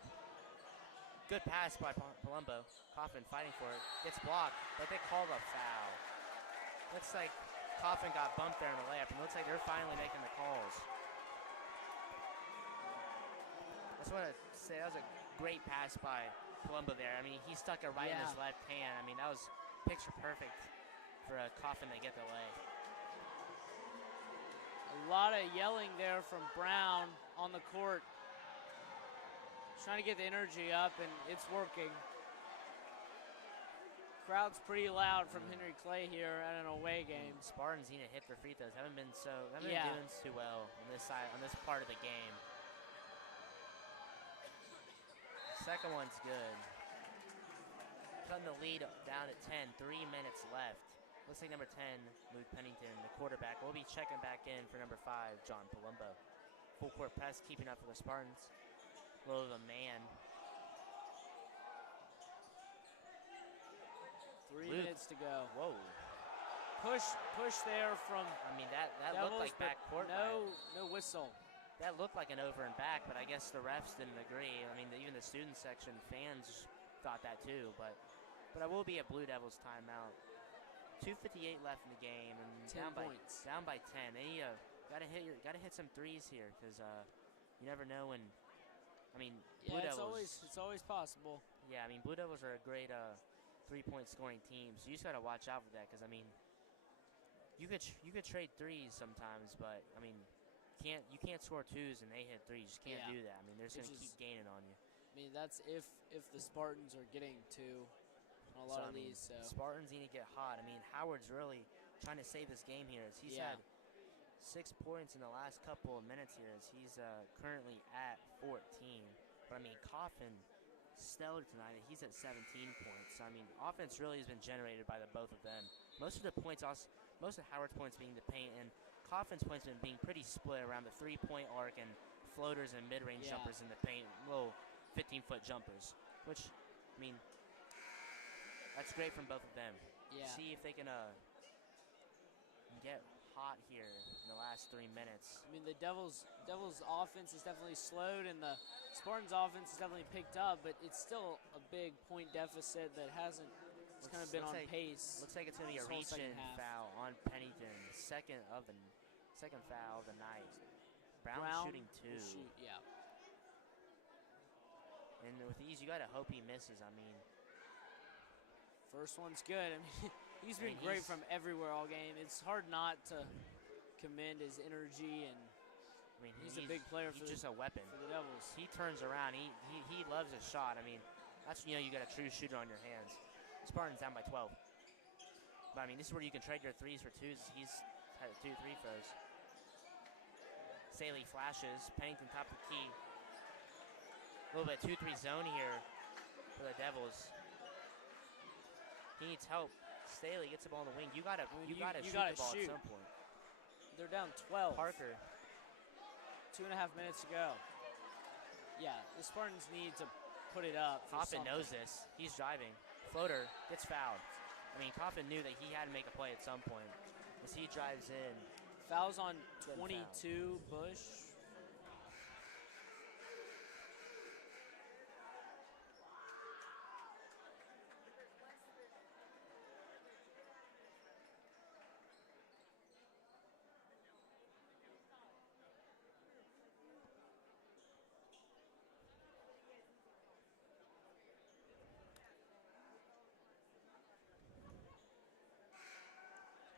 Good pass by Palumbo. Coffin fighting for it. Gets blocked, but they call a foul. Looks like Coffin got bumped there in the layup, and looks like they're finally making the calls. I just want to say that was a great pass by Palumbo there. I mean, he stuck it right in his left hand. I mean, that was picture perfect for Coffin to get the lay. A lot of yelling there from Brown on the court. Trying to get the energy up, and it's working. Crowd's pretty loud from Henry Clay here at an away game. Spartans need to hit their free throws. Haven't been doing too well on this side, on this part of the game. Second one's good. Cutting the lead down at 10. 3 minutes left. Looks like number 10, Luke Pennington, the quarterback, will be checking back in for number 5, John Palumbo. Full court press, keeping up for the Spartans. A little of a man. 3 minutes to go. Whoa. Push there from. I mean, that Devils, looked like backcourt. No whistle. That looked like an over and back, but I guess the refs didn't agree. I mean, even the student section fans thought that too. But I will be a Blue Devils timeout. 2:58 left in the game, and 10 points. Down by 10. They gotta hit some threes here, because you never know when. I mean, Blue Devils. It's always possible. Yeah, I mean, Blue Devils are a great 3-point scoring team, so you just gotta watch out for that, because I mean, you could trade threes sometimes, but I mean, you can't score twos and they hit threes. You just can't do that. I mean, they're just gonna keep gaining on you. I mean, that's if the Spartans are getting to a lot of these. So Spartans need to get hot. I mean, Howard's really trying to save this game here. As he's had 6 points in the last couple of minutes here. As he's currently at 14. But I mean, Coffin, stellar tonight. He's at 17 points. So, I mean, offense really has been generated by the both of them. Most of Howard's points being the paint, and Coffin's points have been being pretty split around the 3-point arc and floaters and mid-range jumpers in the paint, little 15-foot jumpers. Which, I mean, that's great from both of them. Yeah. See if they can get hot here in the last 3 minutes. I mean, the Devils' offense is definitely slowed, and the Spartans' offense has definitely picked up, but it's still a big point deficit that hasn't. It's kind of been on pace. Looks like it's going to be a reach-in foul on Pennington, second foul of the night. Brown shooting will 2. shoot, yeah. And with these, you got to hope he misses. I mean, First one's good. I mean, he's been And great he's- from everywhere all game. It's hard not to commend his energy, and I mean, he's a big player he's for just a weapon. the Devils. He turns around. He loves his shot. I mean, that's when you got a true shooter on your hands. Spartans down by 12. But I mean, this is where you can trade your 3s for 2s. He's had 2 3 throws. Sayre flashes. Pennington top of the key. A little bit 2-3 zone here for the Devils. He needs help. Staley gets the ball in the wing. You gotta shoot gotta the ball shoot. at some point. They're down 12. Parker. 2.5 minutes to go. Yeah, the Spartans need to put it up. Coffin knows this. He's driving. Floater gets fouled. I mean, Coffin knew that he had to make a play at some point as he drives in. Fouls on Good 22, Bush.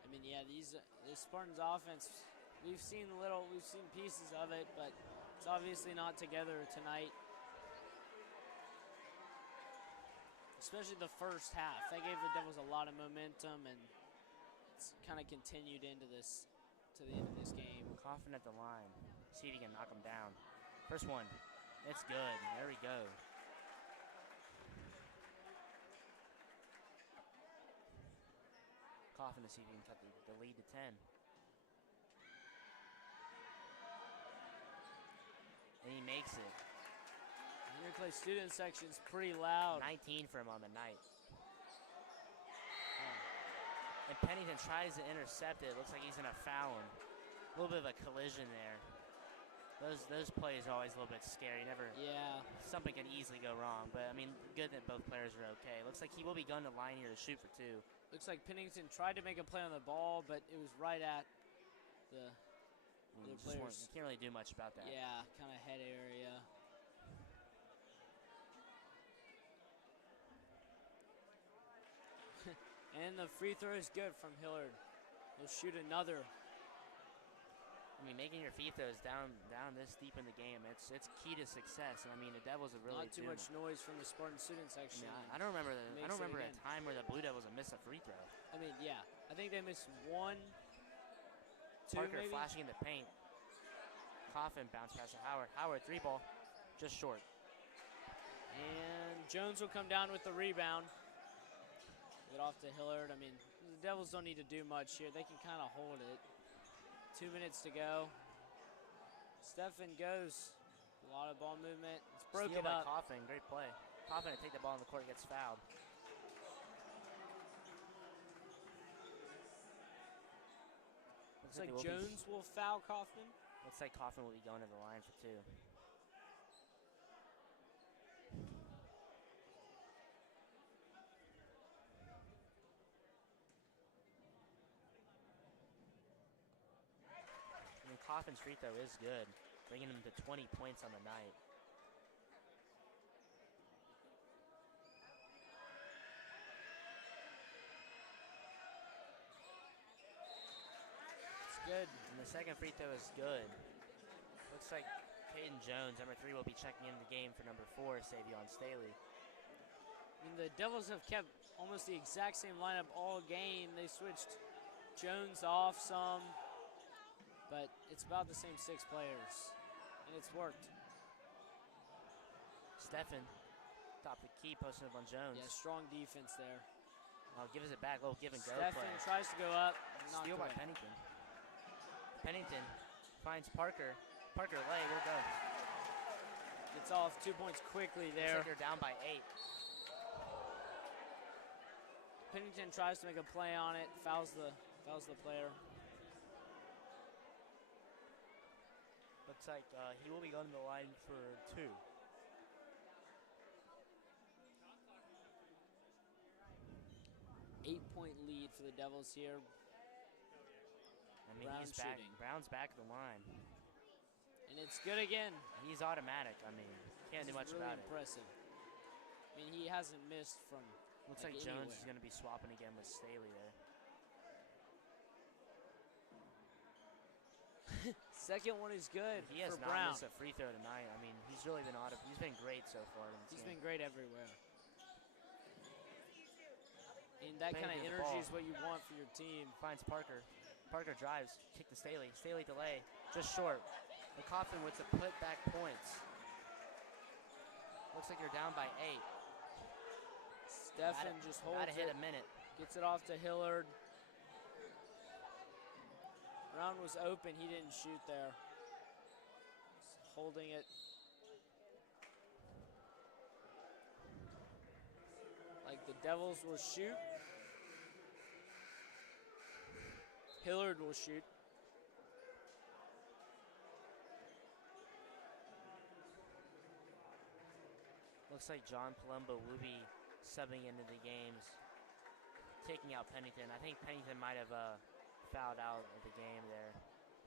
I mean, yeah, the Spartans offense, we've seen pieces of it, but it's obviously not together tonight. Especially the first half. That gave the Devils a lot of momentum, and it's kind of continued into this, to the end of this game. Coffin at the line. See if he can knock him down. First one. It's good. There we go. Coffin to see if he can cut the lead to 10. And he makes it. Here Clay student section's pretty loud. 19 for him on the night. And Pennington tries to intercept it. Looks like he's going to foul him. A little bit of a collision there. Those plays are always a little bit scary. Yeah. Something can easily go wrong. But, I mean, good that both players are okay. Looks like he will be going to line here to shoot for 2. Looks like Pennington tried to make a play on the ball, but it was right at the players. You can't really do much about that. Yeah, kind of head area. And the free throw is good from Hillard. He'll shoot another. I mean, making your free throws down this deep in the game, it's key to success. And I mean, the Devils have really Not too much noise from the Spartan student section. I don't remember a time where the Blue Devils have missed a free throw. I mean, yeah, I think they missed 1, 2 Parker maybe. flashing in the paint. Coffin bounce pass to Howard. Howard 3-ball, just short. And Jones will come down with the rebound. Get off to Hillard. I mean, the Devils don't need to do much here. They can kind of hold it. 2 minutes to go. Stefan goes. A lot of ball movement. It's broken Steal by up. Coffin, great play. Coffin to take the ball in the court, gets fouled. Looks like Jones will foul Kaufman. Looks like Coffin will be going to the line for 2. Coffin's free throw is good, bringing him to 20 points on the night. It's good. And the second free throw is good. Looks like Caden Jones, number 3, will be checking in the game for number 4, Savion Staley. I mean, the Devils have kept almost the exact same lineup all game. They switched Jones off some. But it's about the same 6 players, and it's worked. Stefan, top of the key, posting up on Jones. Yeah, strong defense there. Oh, gives it back, little give and go Stefan play. tries to go up. Steal by Pennington. Pennington finds Parker. Parker lay, we'll go. Gets off 2 points quickly there. Looks like they're down by 8. Pennington tries to make a play on it, fouls the player. Looks like he will be going to the line for 2. Eight-point lead for the Devils here. I mean, Brown he's back. shooting. Brown's back at the line. And it's good again. He's automatic. I mean, can't do much really about impressive. I mean, he hasn't missed from Looks like Jones anywhere. is going to be swapping again with Staley there. Second one is good He has for not Brown. missed a free throw tonight. I mean, he's really been he's been great so far in this He's game. been great everywhere. And that kind of Playing through the energy ball. is what you want for your team. Finds Parker. Parker drives, kick to Staley. Staley delay, just short. The Coffin with the put-back points. Looks like you're down by 8. Stefan just holds Gotta hit it. a minute. Gets it off to Hillard. Brown was open. He didn't shoot there. Just holding it. Like the Devils will shoot. Hillard will shoot. Looks like John Palumbo will be subbing into the games, taking out Pennington. I think Pennington might have fouled out of the game there,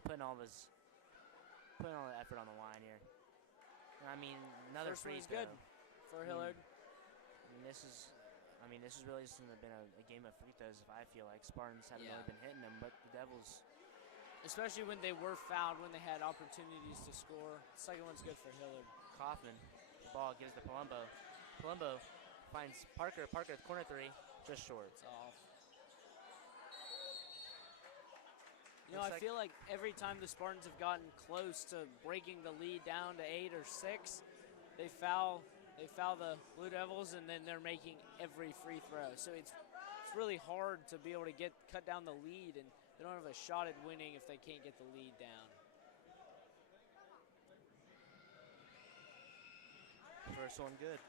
putting all the effort on the line here. And I mean, another First free one is throw. good for Hillard. This is really just been a game of free throws. If I feel like Spartans haven't really been hitting them, but the Devils, especially when they were fouled, when they had opportunities to score. Second one's good for Hillard. Kaufman, the ball gives to Palumbo. Palumbo finds Parker. Parker, corner 3, just short. It's off. You know, I feel like every time the Spartans have gotten close to breaking the lead down to 8 or 6, they foul the Blue Devils, and then they're making every free throw. So it's really hard to be able to cut down the lead, and they don't have a shot at winning if they can't get the lead down. First one good.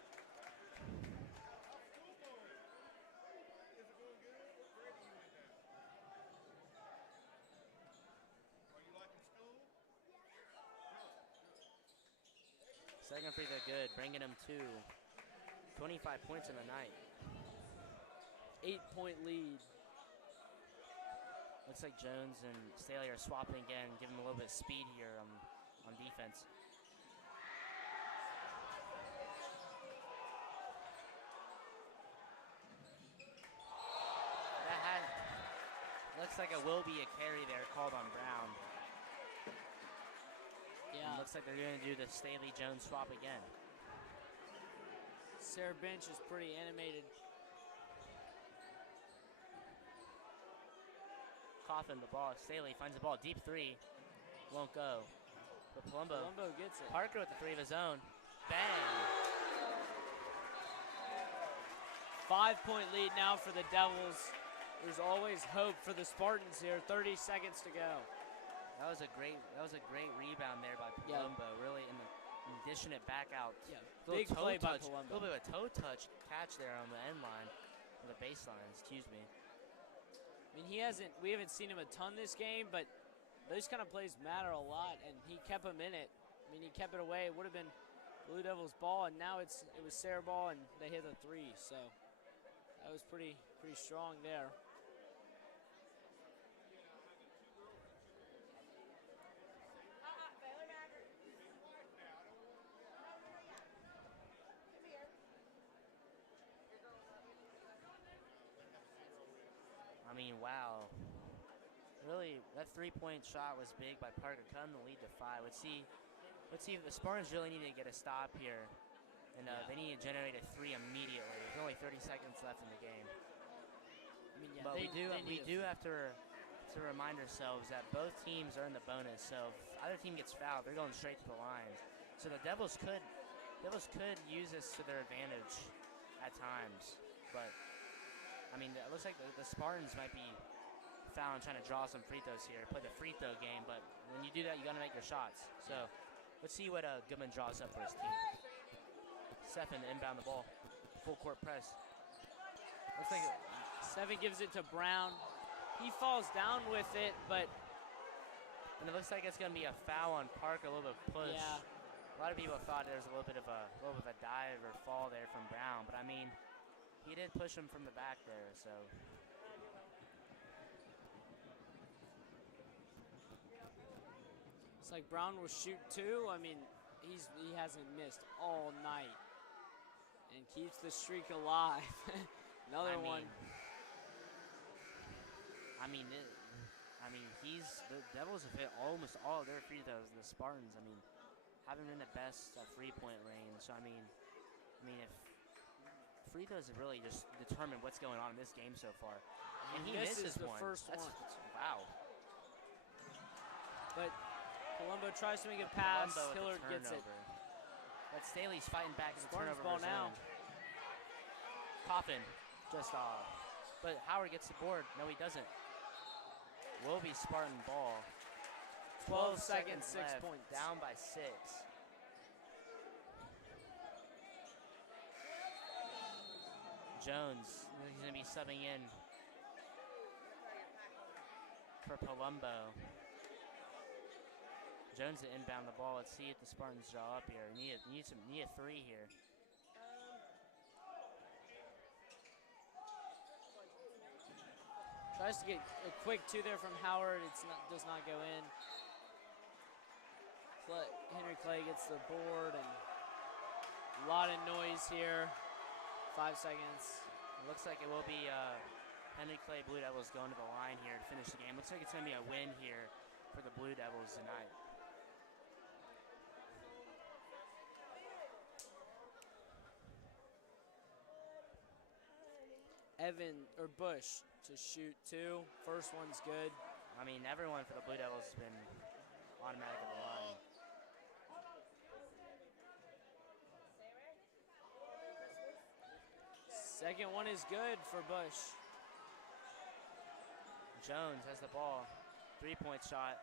Second free throw good, bringing him to 25 points in the night. 8-point lead. Looks like Jones and Staley are swapping again, giving him a little bit of speed here on defense. Looks like it will be a carry there called on Brown. Yeah. And looks like they're going to do the Staley-Jones swap again. Sayre bench is pretty animated. Coffin, the ball. Staley finds the ball. Deep 3. Won't go. But Palumbo gets it. Parker with the 3 of his own. Bang! 5-point lead now for the Devils. There's always hope for the Spartans here. 30 seconds to go. That was a great rebound there by Palumbo. Really, in dishing it back out. Yeah, big play by A Palumbo. little bit of a toe touch catch there on the end line, or the baseline. Excuse me. I mean, we haven't seen him a ton this game, but those kind of plays matter a lot, and he kept him in it. I mean, he kept it away. It would have been Blue Devils' ball, and now it was Sayre ball, and they hit the 3. So that was pretty strong there. I mean, wow. Really, that 3-point shot was big by Parker, cutting the lead to 5. Let's see if the Spartans really need to get a stop here. And they need to generate a 3 immediately. There's only 30 seconds left in the game. I mean, yeah, but we do have to remind ourselves that both teams are in the bonus. So if either team gets fouled, they're going straight to the lines. So the Devils could use this to their advantage at times. But I mean, it looks like the Spartans might be fouling, trying to draw some free throws here, play the free throw game. But when you do that, you got to make your shots. So let's see what Goodman draws up for his team. Stefan to inbound the ball, full court press. Looks like Stefan gives it to Brown. He falls down with it, but and it looks like it's going to be a foul on Parker, a little bit of push. Yeah. A lot of people thought there was a little bit of a dive or fall there from Brown, but I mean, he did push him from the back there, so. Looks like Brown will shoot 2. I mean, he hasn't missed all night and keeps the streak alive. Another one. The Devils have hit almost all of their free throws. The Spartans, haven't been the best at free-point range. So, if free throws have really just determined what's going on in this game so far. And he misses the one. first one. Wow. But Palumbo tries to make a pass. Hillard gets it. But Staley's fighting back in the Spartans turnover ball now. Coffin just off. But Howard gets the board. No, he doesn't. Will be Spartan ball. 12 seconds, 6 left, points. Down by 6. Jones, he's going to be subbing in for Palumbo. Jones to inbound the ball. Let's see if the Spartans draw up here. Need a 3 here. Tries to get a quick 2 there from Howard. Does not go in. Henry Clay gets the board, and a lot of noise here. 5 seconds. It looks like it will be Henry Clay Blue Devils going to the line here to finish the game. Looks like it's going to be a win here for the Blue Devils tonight. Bush to shoot 2. First one's good. Everyone for the Blue Devils has been automatic at the line. Second one is good for Bush. Jones has the ball. 3-point shot.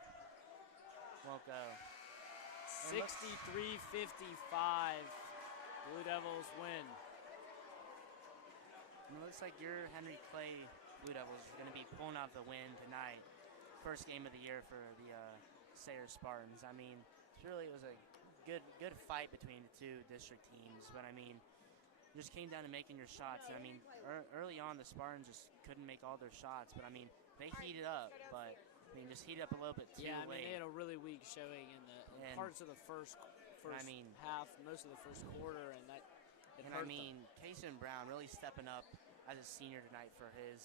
Won't go. 63-55. Blue Devils win. It looks like your Henry Clay Blue Devils are going to be pulling out the win tonight. First game of the year for the Sayre Spartans. It was a good fight between the two district teams, but just came down to making your shots. Early on the Spartans just couldn't make all their shots, but they heated up, but just heated up a little bit too late. They had a really weak showing in the parts of the first half, most of the first quarter, and that. Kason Brown really stepping up as a senior tonight for his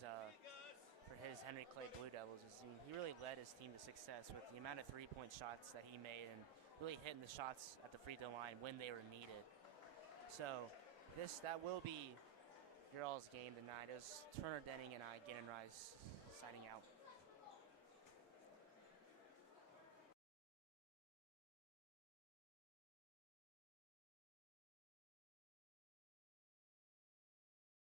Henry Clay Blue Devils. He really led his team to success with the amount of 3-point shots that he made and really hitting the shots at the free throw line when they were needed. So that will be your all's game tonight. It was Turner Denning and I, Gannon Rice, signing out.